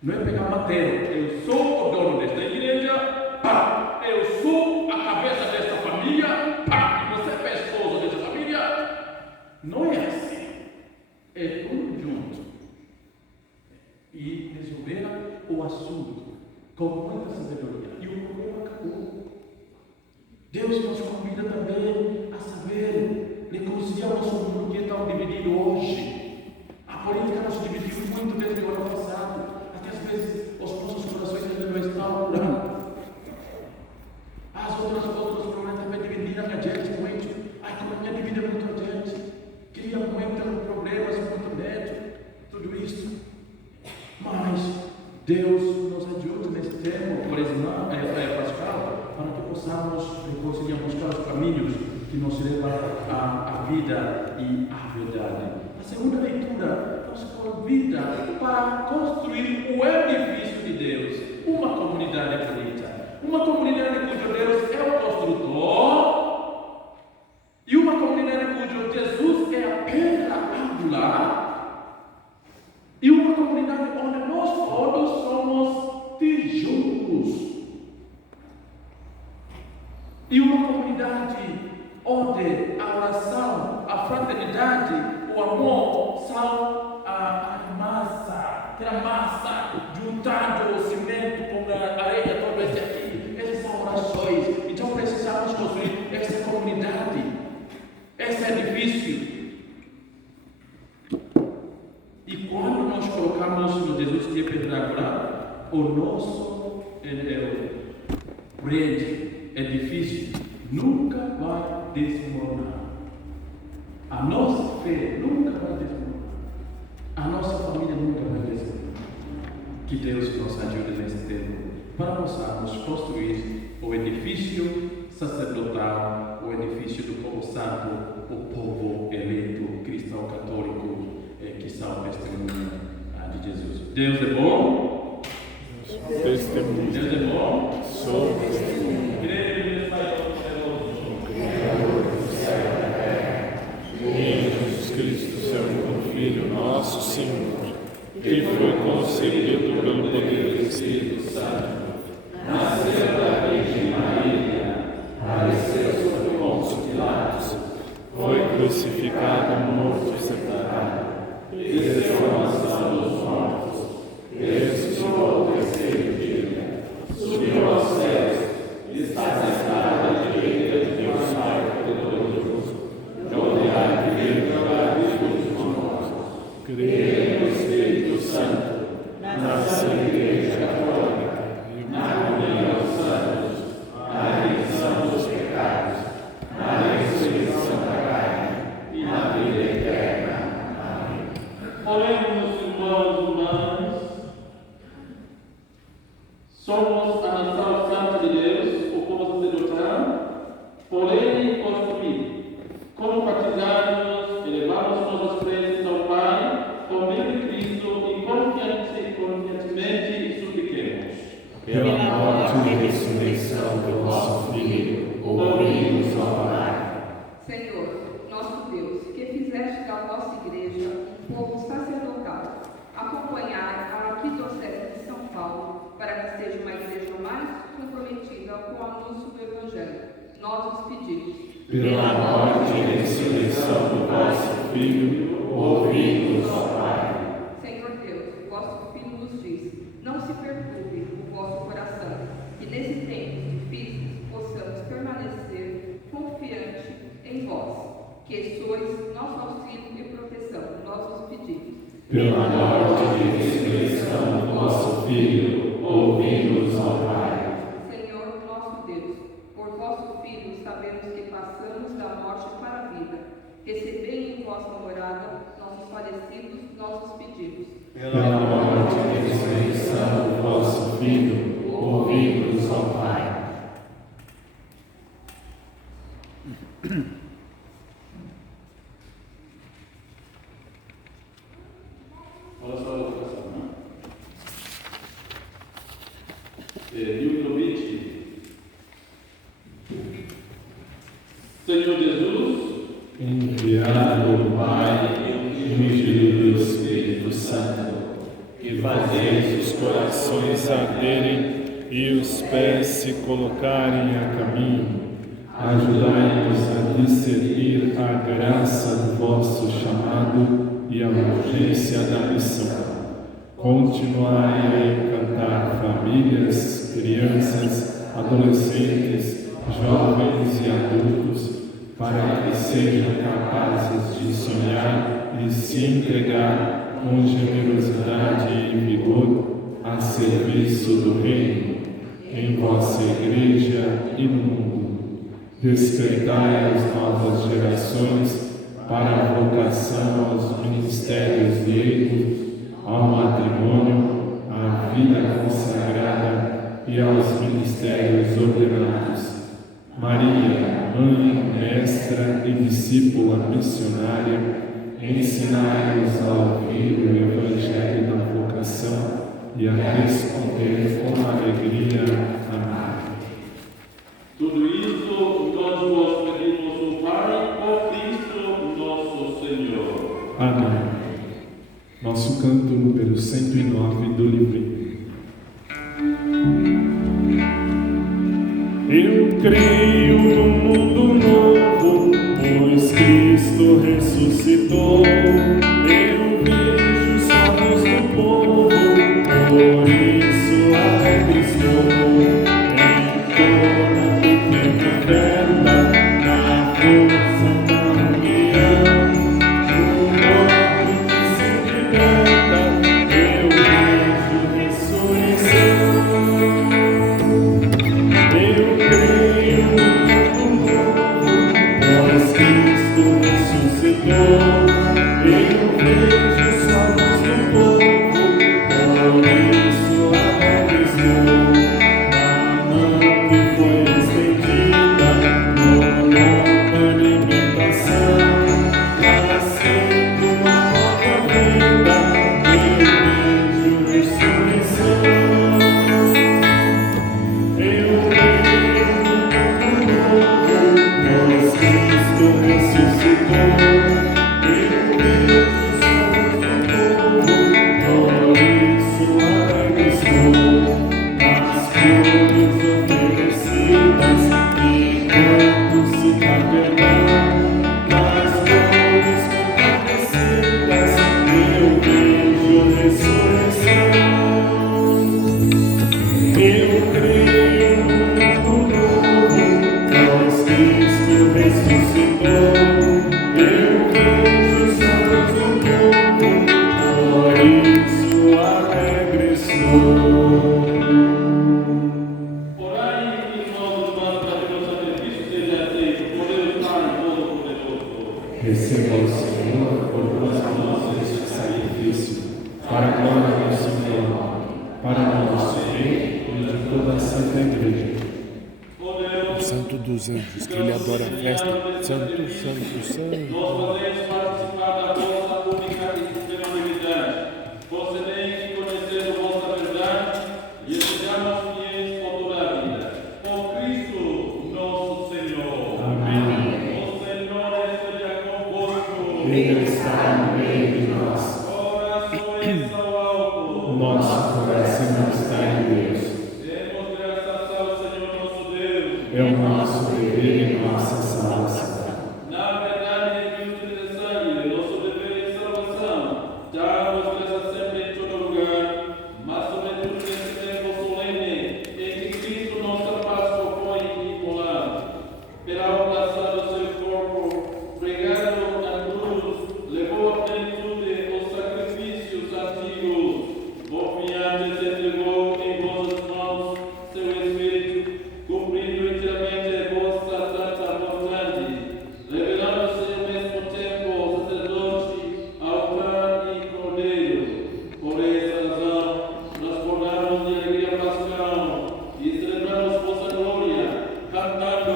Não é pegar matéria, eu sou o dono desta igreja, pá, eu sou a cabeça desta família, pá, e você é a esposa desta família. Não é assim, é tudo junto. E resolveram o assunto com muita sabedoria, e o problema acabou. Deus nos convida também a saber reconciliar o nosso mundo que é tão dividido hoje. A política nos dividiu muito desde o ano passado. Até às vezes os nossos corações ainda não estão curando. As outros problemas também dividiram a gente muito. A economia divide muito a gente. Cria muitos problemas, muito medo, tudo isso. Mas Deus nos ajude nesse tempo, por exemplo, Pascal, para que possamos reconciliar, buscar os caminhos que nos levam à vida e à verdade. A segunda leitura nos convida para construir o edifício de Deus, uma comunidade bonita, uma comunidade cujo Deus é o construtor e uma comunidade cujo Jesus é a pedra angular. E uma comunidade onde nós todos somos tijolos. E uma comunidade onde a oração, a fraternidade, o amor são a massa, ter a massa juntando o cimento com a areia, todo esse aqui. Essas são orações. Então precisamos construir essa comunidade, esse edifício. E quando nós colocamos no Jesus que é pedra angular, o nosso prédio, edifício, nunca vai desmoronar. A nossa fé nunca vai desmoronar. A nossa família nunca vai desmoronar. Que Deus nos ajude nesse tempo para possamos construir o edifício sacerdotal, o edifício do povo santo, o povo eleito cristão católico, que são testemunha de Jesus. Deus é bom. Testemunho. Deus é bom. Sou testemunho. Creio Pai Todo-Poderoso, Criador do céu e da terra, em Jesus Cristo, seu único Filho, nosso Senhor, que foi concebido pelo poder do Espírito Santo, nasceu da Virgem Maria, padeceu sob Pôncio Pilatos, foi crucificado, morto e sepultado, desceu à mansão dos mortos, ressuscitou ao terceiro dia, subiu aos céus, está sentado à direita de Deus Pai Todo-Poderoso, onde há de vir julgar vivos e mortos. Creio no Espírito Santo, na Santa Igreja Católica, na comunhão dos santos, na remissão dos pecados, na ressurreição da carne e na vida eterna. Amém. oremos, irmãos humanos. como batizados, elevamos nossas preces ao Pai, por meio de Cristo, e confiantemente supliquemos. Pela morte e ressurreição do vosso Filho, ouvimos, ó Pai. Senhor, nosso Deus, que fizeste da vossa igreja um povo sacerdotal, acompanhai a Arquidiocese de São Paulo, para que seja uma igreja mais comprometida com o anúncio do Evangelho. Nós os pedimos. Pela morte e ressurreição do vosso Filho, ouvimos, ó Pai. Senhor Deus, vosso Filho nos diz: não se perturbe o vosso coração, e nesses tempos difíceis possamos permanecer confiantes em vós, que sois nosso auxílio e proteção. Nós os pedimos. Pela morte e ressurreição do vosso Filho, ouvimos, ó Pai. Senhor nosso Deus, por vosso Filho sabemos que passamos da morte para a vida. Recebei em vossa morada nossos falecidos, nós os pedimos. Pela morte e ressurreição do vosso Filho, ouvimos, ó Pai. Olha só a vocação, né? Número 20. Senhor Jesus, Enviado do Pai e ungido do Espírito Santo, que fazeis os corações arderem e os pés se colocarem a caminho, ajudai-nos a discernir a graça do vosso chamado e a urgência da missão. Continuai a encantar famílias, crianças, adolescentes, jovens e adultos, para que sejam capazes de sonhar e se entregar com generosidade e vigor a serviço do Reino, em vossa Igreja e no mundo. Despertai as novas gerações para a vocação aos ministérios leigos, ao matrimônio, à vida consagrada e aos ministérios ordenados. Maria, mãe, mestra e discípula missionária, ensinai-nos a ouvir o Evangelho da vocação e a responder com alegria. Amém. tudo isso nós vos pedimos, o Pai, por Cristo nosso Senhor. Amém. Nosso canto número 109 do livrinho. Eu creio num mundo novo, pois Cristo ressuscitou. Eu vejo os sonhos do povo, por isso alegre estou. Em toda pequena oferta, na força da união, no corpo que se liberta, eu vejo ressurreição. Eu creio no mundo novo, pois Cristo ressuscitou. Eu vejo os olhos do povo, por isso alegre estou. A mão que foi estendida, toda alimentação, nascendo uma nova vida, eu vejo ressurreição. Eu creio no mundo novo, pois Cristo ressuscitou. Eu vejo os olhos do povo, por isso alegre estou. As flores oferecidas, enquanto se capelão, nas flores compadecidas, eu vejo ressurreição. Eu creio no mundo novo, pois Cristo ressuscitou. Eu vejo os olhos do povo, por isso alegre estou. Orai, irmãos, para que o sacrifício seja aceito por Deus Pai Todo-Poderoso. Receba o Senhor por nós este sacrifício, para a glória do seu nome, para o nosso bem e de toda a Santa Igreja. Ó Deus, Santo dos anjos que lhe adoram a festa. Santo, santo, santo. Nós podemos participar da vossa única e fenomenalidade. Concedei que, conhecendo vossa verdade, lhe sejamos fiéis por toda a vida. Por Cristo nosso Senhor. Amém. O Senhor esteja convosco. Ele está no meio de nós. Orações ao alto. Nosso coração está em Deus. Demos graças ao Senhor nosso Deus. É o nosso dever e nossa salvação. Na verdade, em virtude de sangue, nosso dever e salvação, damos graças sempre em todo lugar, mas sobretudo nesse tempo solene, em que Cristo, nossa Páscoa, foi imolado. Pela oblação do seu corpo, pregado na cruz, levou à plenitude os sacrifícios antigos, confiante se entregou em vossas mãos seu Espírito, cumprindo inteiramente vossa santa vontade, revelando-se ao mesmo tempo sacerdote, altar e cordeiro. Por essa razão, nós acordamos de alegria pascal e celebramos vossa glória, cantando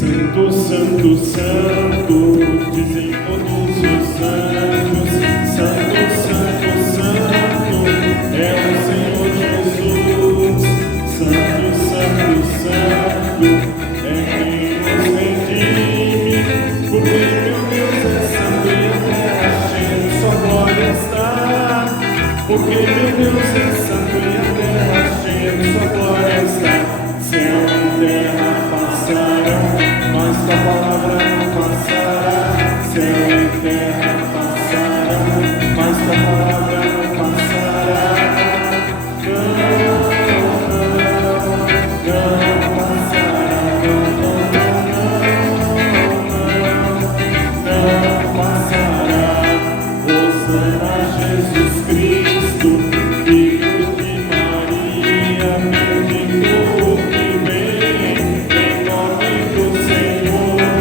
Santo, santo, santo, dizem todos os anjos. Santo, santo, santo, é o Senhor Jesus. Santo, santo, santo, é quem nos redime. Porque meu Deus é santo e a terra cheia de sua glória está. Porque meu Deus é santo e a terra cheia de sua glória está. Céu e terra passarão, mas tua palavra não passará. Céu e terra passarão, mas tua palavra não passará. Não passará, não passará. Hosana Jesus Cristo, Filho de Maria, bendito que vem em nome do Senhor.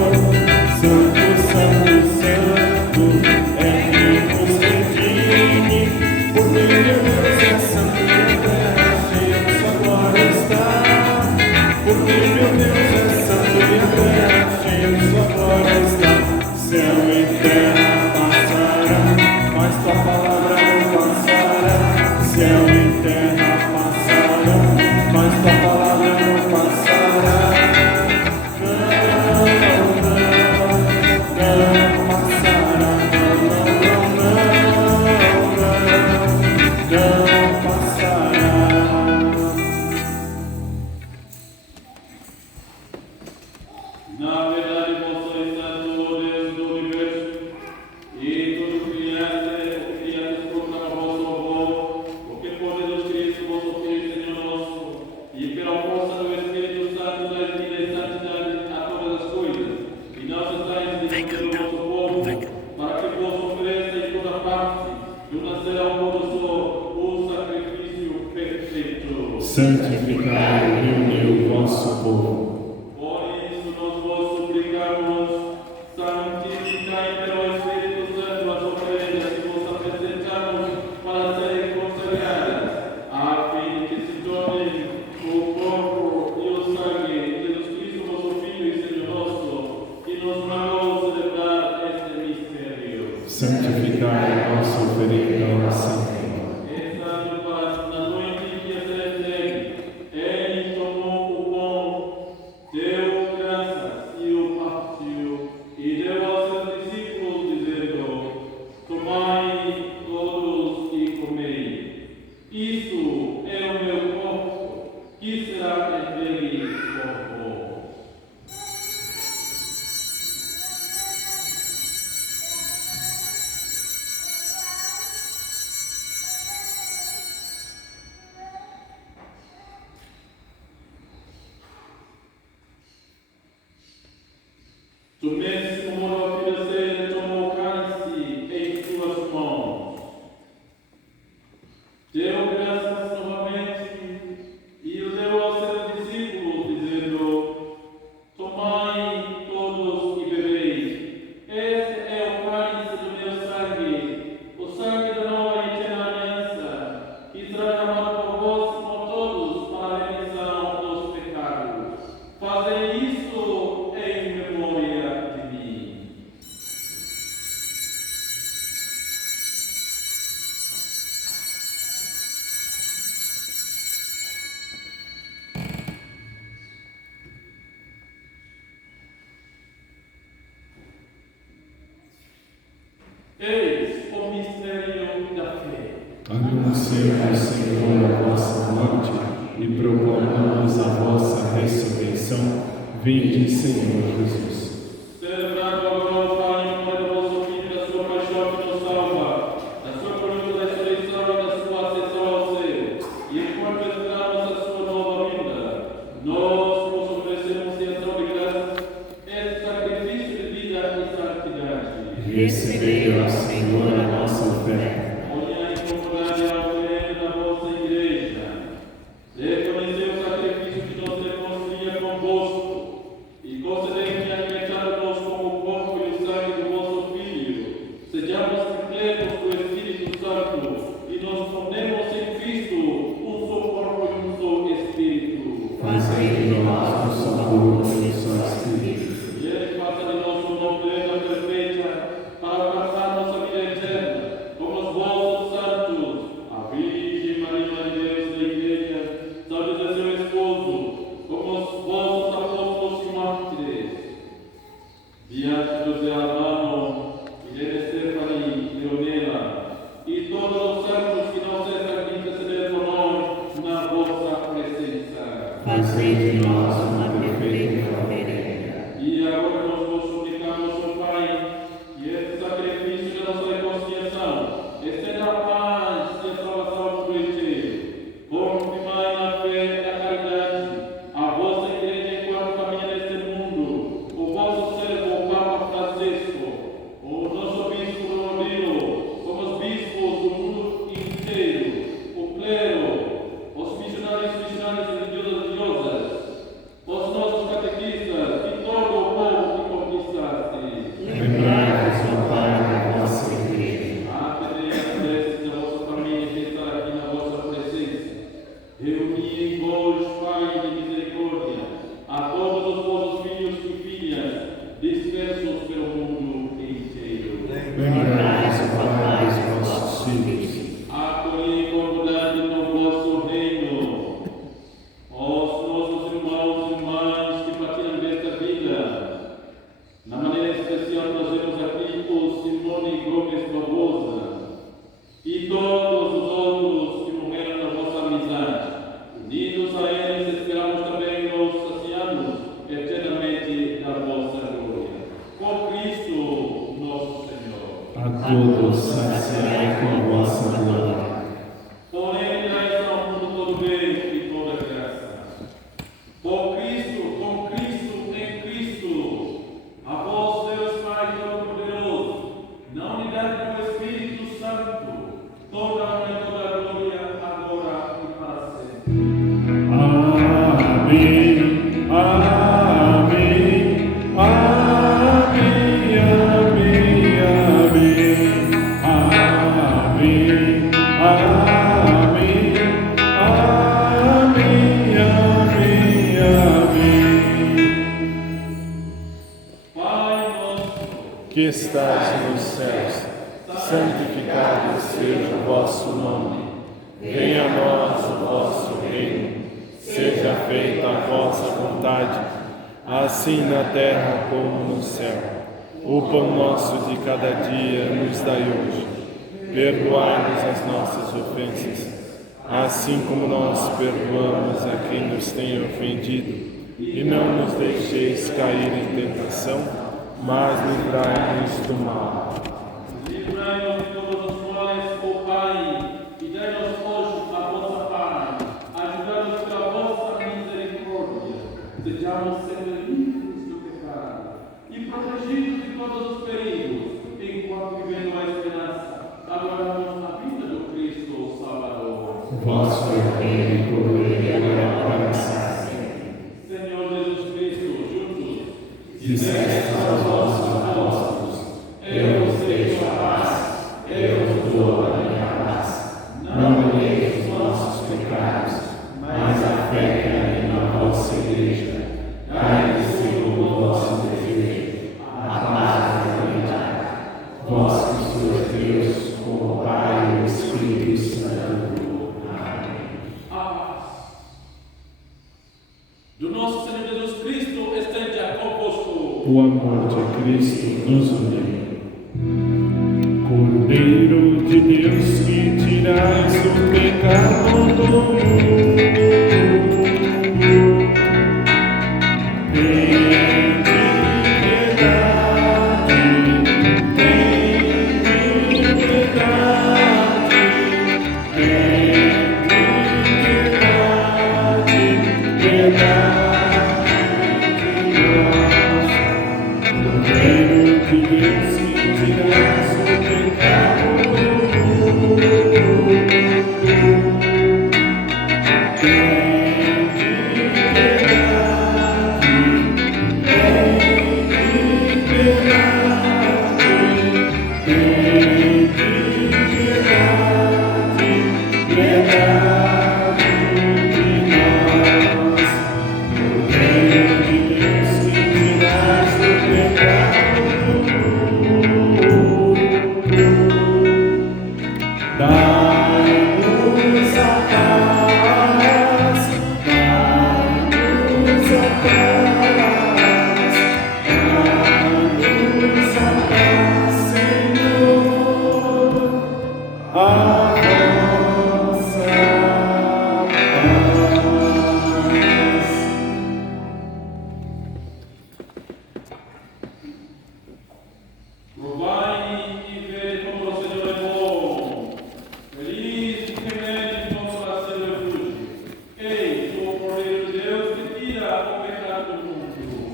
Santo, santo, santo, é quem nos redime. Porque meu Deus é santo e a terra cheia de sua glória está. Porque meu Deus é santo e a terra cheia de sua glória está. Céu e terra passarão, mas tua palavra não passará. Céu e terra passarão, mas tua palavra não passará. Não passará, não passará. Na verdade, vós sois santo, ó Deus do universo, e tudo criaste proclama vosso louvor, porque por Jesus Cristo, vosso Filho, Senhor nosso, e pela força do Espírito Santo dais vida e santidade a todas as coisas, e não cessais de cumprir o vosso povo, para que vos ofereça em toda parte, de uma será um modo só, o sacrifício perfeito. Santificai e reuni o vosso povo. Por isso nós vos suplicamos, santificai pelo Espírito Santo as oferendas que vos apresentamos para serem consagradas, a fim de que se tornem o corpo e o sangue de Jesus Cristo, vosso Filho e Senhor nosso, que nos mandou celebrar este mistério. Santificai a nossa oferenda à oração. Estando na noite que ia ser entregue, ele tomou o pão, deu graças e o partiu, e deu aos seus discípulos, dizendo: Tomai todos e comei. Isto é o meu corpo, que será entregue por vós. Eis o mistério da fé. Anunciamos, Senhor, a vossa morte e proclamamos a vossa ressurreição. Vinde, Senhor Jesus. Celebrando agora o Pai, em nome do vosso Filho, da sua paixão que nos salva, da sua cruz, da ressurreição e da sua ascensão ao céu, e enquanto esperamos a sua nova vinda, nós vos oferecemos em ação de graças este sacrifício de vida e santidade. Recebei, ó Senhor, a nossa oferta. Ponha em comunidade a oferenda da vossa igreja. Reconhecei o sacrifício que nos reconcilia convosco e concedei que, alimentando-nos com o corpo e o sangue do vosso Filho, sejamos repletos do Espírito Santo e nos fundemos em Cristo, um só corpo e um só Espírito. Fazei de nós um só corpo e um só Espírito. E Ele faça de nós uma oferenda perfeita para alcançar nossa vida eterna, como os vossos santos, a Virgem Maria, Mãe de Deus da Igreja, São José, seu esposo, como os vossos apóstolos e mártires. Diante do Zé Albano, Irene Stefani, Leonela e todos os santos que não cessam de interceder por nós na vossa presença. Fazei de nós uma perfeita oferenda. E agora nós vos suplicamos, ó Pai, que este sacrifício da nossa reconciliação estenda a paz e a salvação do inteiro. Confirmai na fé e na caridade a vossa igreja enquanto caminha neste mundo, o vosso servo, o Papa Francisco, o nosso bispo Rodrigo, como os bispos do mundo inteiro, o clero, os missionários religiosas, os nossos catequistas e todo o povo que conquistaste. Lembrai-vos, ó Pai, da vossa igreja. Atendei as preces da vossa família que está aqui na vossa presença. Reuni em vós, Pai de misericórdia, a todos os vossos filhos e filhas, dispersos pelo mundo inteiro. Lembrai-vos, ó Pai, dos vossos filhos. Acolhei com bondade no vosso reino os nossos irmãos e irmãs que partiram desta vida. Na maneira especial, trazemos aqui o Simone Gomes Barbosa e todos os outros que morreram na vossa amizade. Unidos a eles, esperamos também nos saciarmos eternamente da vossa glória. Por Cristo nosso Senhor. A todos saciai com a vossa glória. Por ele dais ao mundo todo bem e toda graça. Por Cristo, com Cristo, em Cristo, a vós, Deus Pai Todo-Poderoso, na unidade do Espírito Santo, toda a honra e toda a glória, agora e para sempre. Amém. Amém. Amém. Amém. Amém. Amém. Amém. Amém. Amém. Pai nosso, Que estais nos céus, santificado seja o vosso nome. Venha a nós o vosso reino. Seja feita a vossa vontade, assim na terra como no céu. O pão nosso de cada dia nos dai hoje. Perdoai-nos as nossas ofensas, assim como nós perdoamos a quem nos tem ofendido. E não nos deixeis cair em tentação, mas livrai-nos do mal. livrai-nos de todos os males, ó Pai, e dai-nos hoje a vossa paz. Ajudai-nos pela vossa misericórdia. Sejamos sempre livres do pecado e protegidos de todos os perigos, enquanto vivendo a esperança, aguardamos a vinda do Cristo Salvador. Vosso reino e poder e glória para sempre. Senhor Jesus Cristo, juntos, Disseste aos vossos apóstolos: Eu vos deixo a paz, eu vos dou a minha paz. Não olheis os nossos pecados, mas a fé que anima a vossa igreja. Dai-lhe segundo o vosso desejo, a paz e a unidade. Vós que sois Deus, com o Pai e o Espírito Santo. Amém. a paz do nosso Senhor Jesus Cristo esteja convosco. O amor de Cristo nos uniu. Cordeiro de Deus que tirais o pecado do mundo,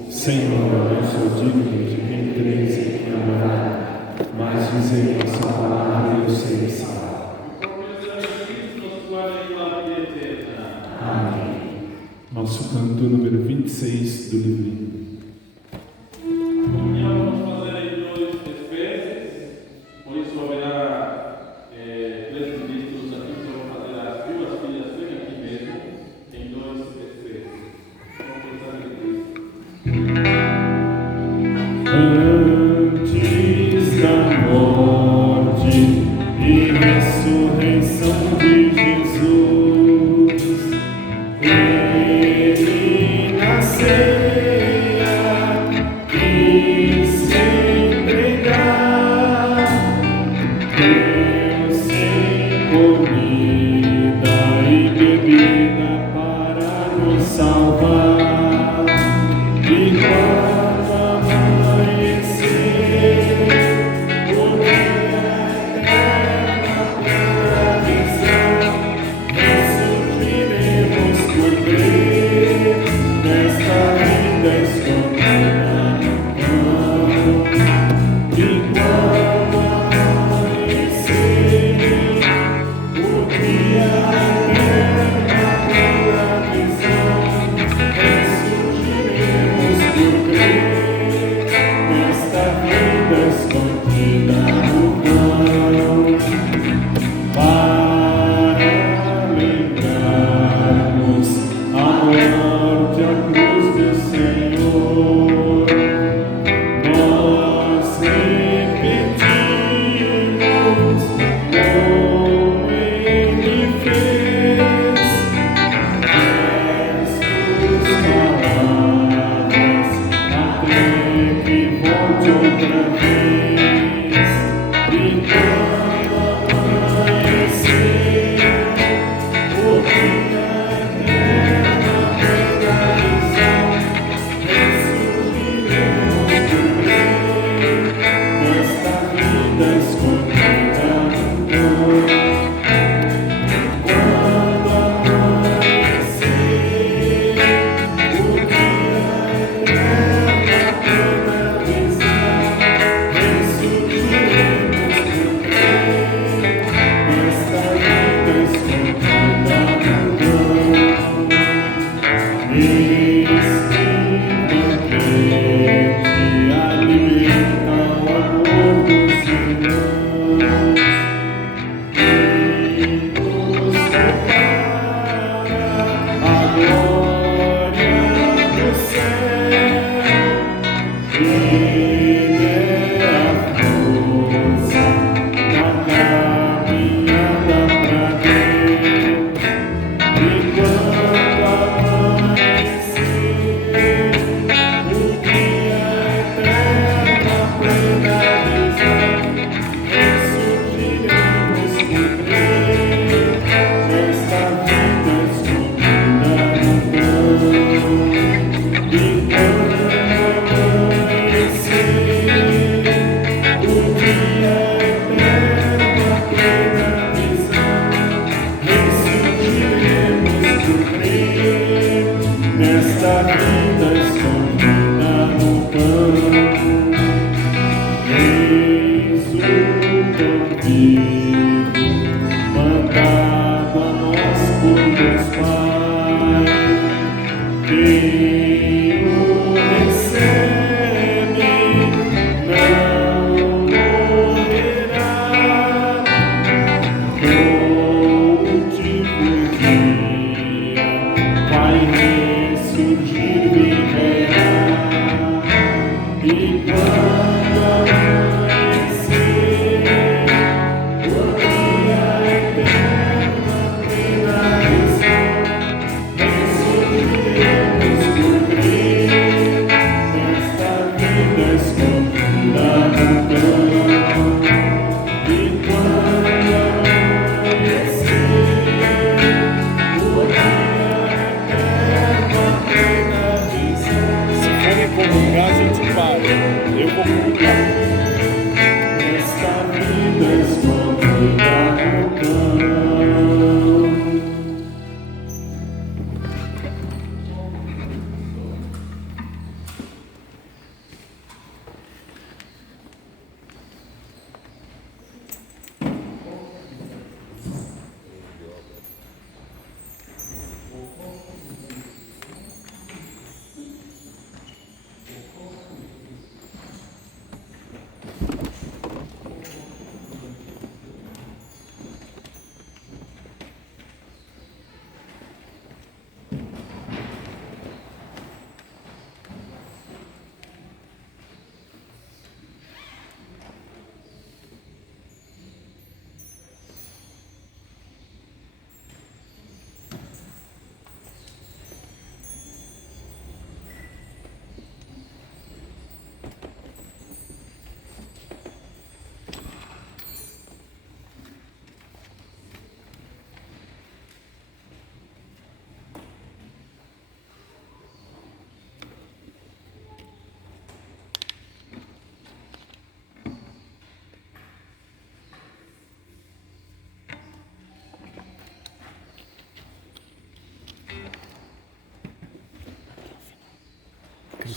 Senhor, eu sou digno de que entreis em minha morada, mas dizei vossa palavra e eu serei salvo. Amém. Nosso canto número 26 do livrinho. Antes da morte e ressurreição de Jesus, Ele na ceia quis se entregar, deu sem comida e bebida para nos salvar. E quando amanhecer, o dia eterna plena visão, ressurgiremos por crer nesta vida escondida no pão. E quando amanhecer, o dia eterna plena visão, ressurgiremos por crer nesta vida escondida no pão, para lembrarmos a morte, a cruz do Senhor. Nós repetimos como Ele fez, gestos, palavras, até que volte outra vez. E quando amanhecer, o dia eterna plena visão, ressurgiremos por crer nesta vida escondida no pão. Quando amanhecer, o dia eterna plena visão,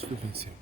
Cristo venceu.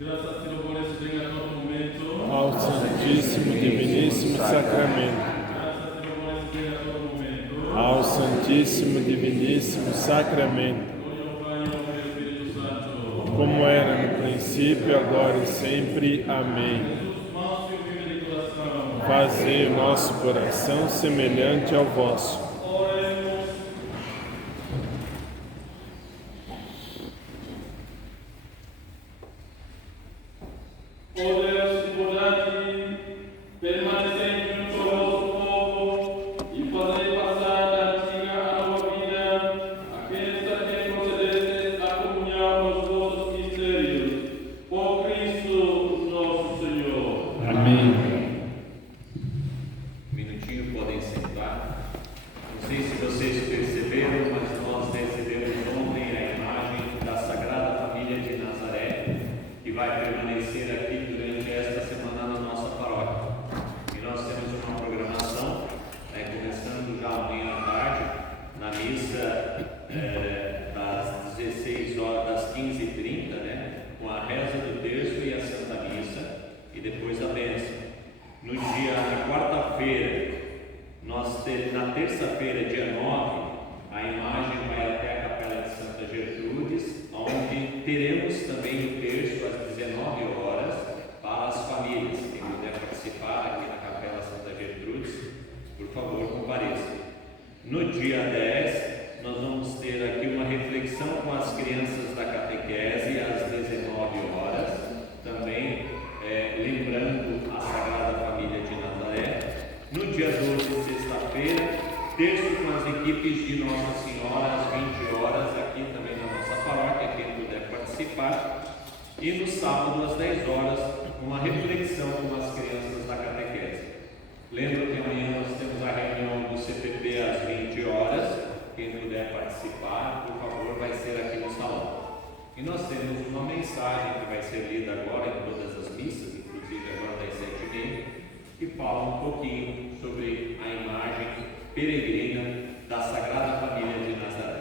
Graças e louvores venham a todo momento Ao Santíssimo Diviníssimo Sacramento. Graças e louvores venham a todo momento Ao Santíssimo Diviníssimo Sacramento. Glória ao Pai, ao Filho e ao Espírito Santo. Como era no princípio, agora e sempre. Amém. Jesus, manso e humilde de coração, Fazei o nosso coração semelhante ao vosso. oremos. Ó Deus de bondade, permanecei junto ao vosso povo e fazei passar da antiga à nova vida aqueles a quem concedestes a comunhão aos vossos mistérios. Por Cristo nosso Senhor. Amém. Um minutinho, podem sentar. Não sei se vocês perceberam, mas nós recebemos ontem a imagem da Sagrada Família de Nazaré, que vai permanecer aqui durante esta semana na nossa paróquia. E nós temos uma programação, começando já amanhã à tarde, na missa das 16 horas, das 15h30, com a reza do terço e a Santa Missa, e depois a bênção. Na quarta-feira, na terça-feira, dia 9, a imagem vai até a Capela de Santa Gertrudes, onde teremos também o terço às 19 horas para as famílias. Quem puder participar aqui na Capela Santa Gertrudes, por favor, compareça. No dia 10, nós vamos ter aqui uma reflexão com as crianças da catequese às 19 horas, também lembrando a Sagrada Família de Nazaré. No dia 12, sexta-feira, terço com as equipes de Nossa Senhora às 20 horas, aqui também na nossa paróquia, quem puder participar. E no sábado, às 10 horas, uma reflexão com as crianças da catequese. Lembro que amanhã nós temos a reunião do CPP às 20 horas. Quem puder participar, por favor, vai ser aqui no salão. E nós temos uma mensagem que vai ser lida agora em todas as missas, inclusive agora das 7h30, que fala um pouquinho sobre a imagem peregrina da Sagrada Família de Nazaré.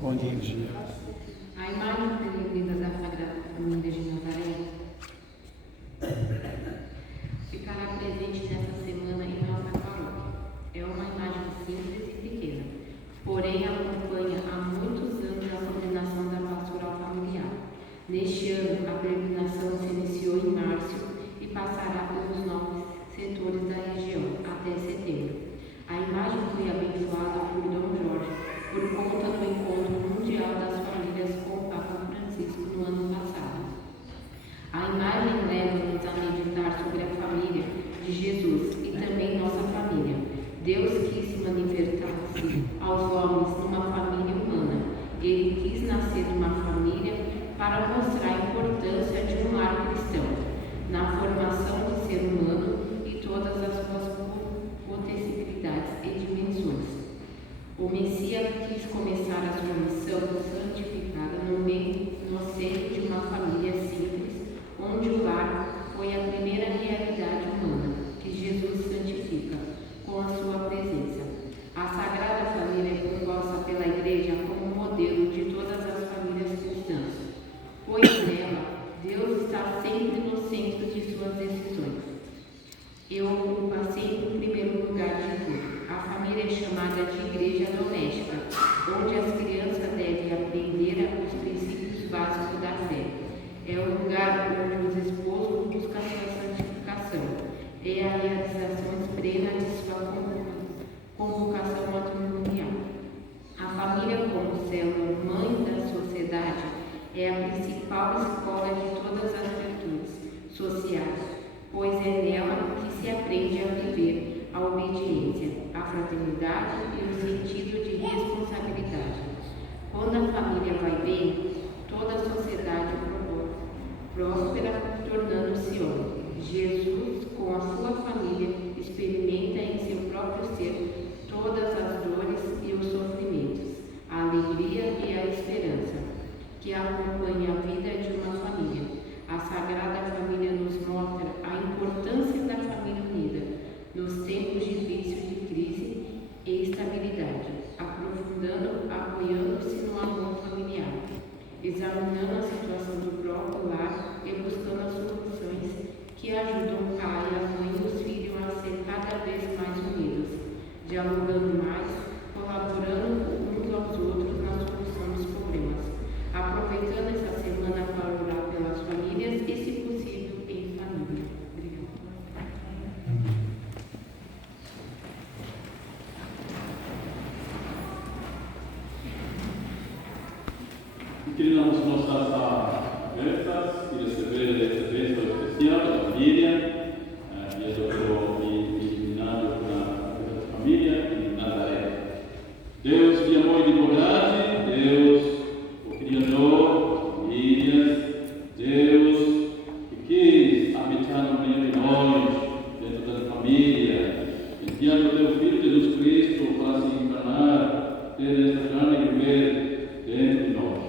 Bom dia. A imagem peregrina da Sagrada Família de Nazaré ficará presente nesta semana em nossa paróquia. É uma imagem simples e pequena, porém acompanha há muitos anos a coordenação da pastoral familiar. Neste ano, a peregrinação se iniciou em março e passará pelos 9 setores da região até setembro. A imagem foi abençoada por Dom Jorge por conta do Encontro Mundial das Famílias com o Papa Francisco no ano passado. A imagem leva-nos a meditar sobre a família de Jesus e também nossa família. Deus quis se manifestar-se aos homens numa família humana. Ele quis nascer numa família para mostrar a importância de um lar cristão, na formação do ser humano e todas as suas potencialidades e dimensões. O Messias quis começar a sua missão santificada no seio de uma família simples, onde o lar foi a primeira realidade humana que Jesus santifica com a sua presença. A Sagrada Família é proposta pela Igreja como modelo de todas as famílias cristãs, pois nela Deus está sempre no centro de suas decisões e ocupa sempre o primeiro lugar de tudo. A família é chamada de igreja doméstica, onde as crianças devem aprender os princípios básicos da fé. É o lugar onde os esposos buscam sua santificação. É a realização plena convocação matrimonial. A família, como célula mãe da sociedade, é a principal escola de todas as virtudes sociais, pois é nela que se aprende a viver a obediência, a fraternidade e o sentido de responsabilidade. Quando a família vai bem, toda a sociedade próspera, tornando-se homem. Jesus, com a sua família, experimenta em seu próprio ser todas as dores e os sofrimentos, a alegria e a esperança que acompanha a vida de uma família. A Sagrada Família nos mostra a importância da família unida nos tempos difíceis de crise e estabilidade, apoiando-se no amor familiar, examinando a situação do próprio lar e buscando as soluções que ajudam o pai, a mãe e os filhos a ser cada vez mais unidos, dialogando mais, colaborando uns aos outros na solução dos problemas, aproveitando essa semana para orar pelas famílias e, se possível, em família. Obrigada. Inclinamos nossas abertas e receber esta bênção especial da família, e iluminado pela família de Nazaré. Deus de amor e de bondade, Deus, o Criador, famílias, Deus que quis habitar no meio de nós, dentro da família, enviando o teu Filho Jesus Cristo para se encarnar, ter esta carne e viver dentro de nós.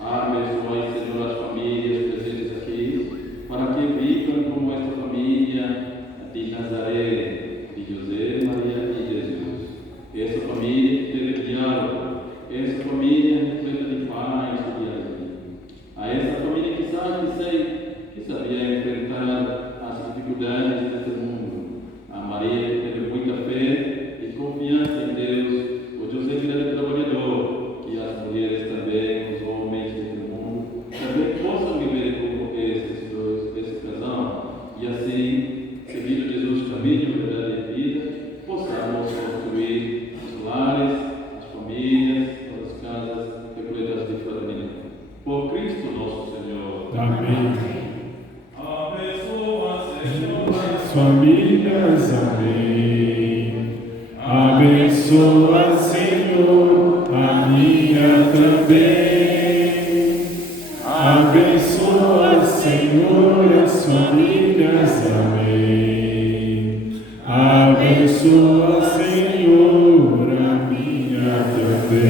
Abençoai, Senhor, as famílias presentes aqui, para que vivam como esta família de Nazaré, de José, Maria e Jesus. Essa família que teve diálogo, essa família repleta de paz e de alegria. A essa família que sabia enfrentar as dificuldades deste mundo. A Maria que teve muita fé e confiança em Deus. O José que era trabalhador, e as mulheres também, os homens deste mundo, também possam viver como esse casal, e assim, seguindo Jesus caminho, verdade e vida, possamos construir os lares, as famílias, as casas repletas de fraternidade. Por Cristo nosso Senhor. Amém. Abençoa, Senhor, As famílias, amém. Abençoa, Senhor, a minha também. Abençoa, Senhor, as famílias, amém. Abençoa, Senhor, a minha também.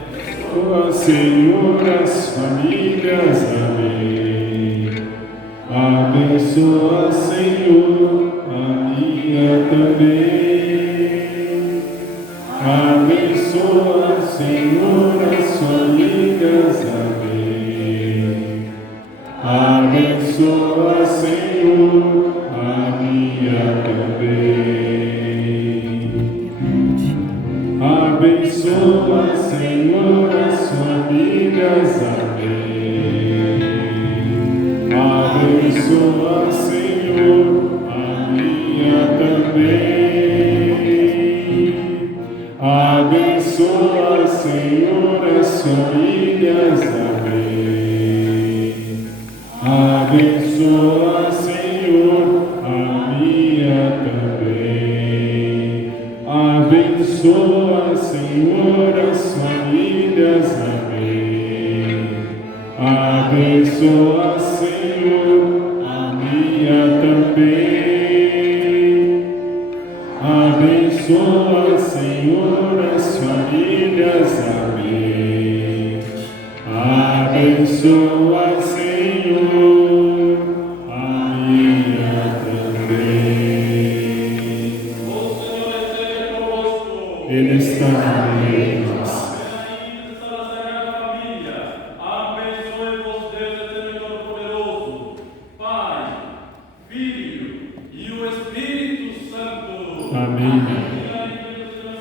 Abençoa, Senhor, as famílias, amém. Abençoa, Senhor, a minha também. Abençoa, Senhor, as famílias, amém. Abençoa, Senhor, a minha também. Abençoa, Senhor, as famílias, amém. Abençoa, Senhor, a minha também. Abençoa, Senhor, as famílias, amém. Abençoa, Senhor, a minha também. Abençoa, Senhor, as famílias, amém. Abençoa, Senhor, a minha também. Abençoa, Senhor, as famílias, amém. Abençoa, Senhor, a minha também. o Senhor esteja convosco. Ele está no meio de nós. Abençoe-vos, Deus eterno e todo-poderoso, Pai, Filho e o Espírito Santo. Amém.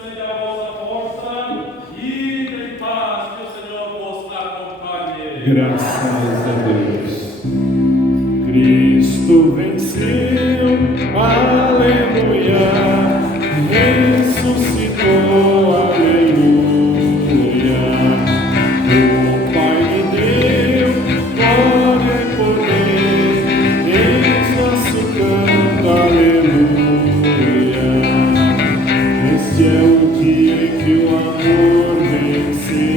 Seja a vossa força e em paz, que o Senhor vos acompanhe. Graças a Deus. Cristo venceu a que o amor venceu.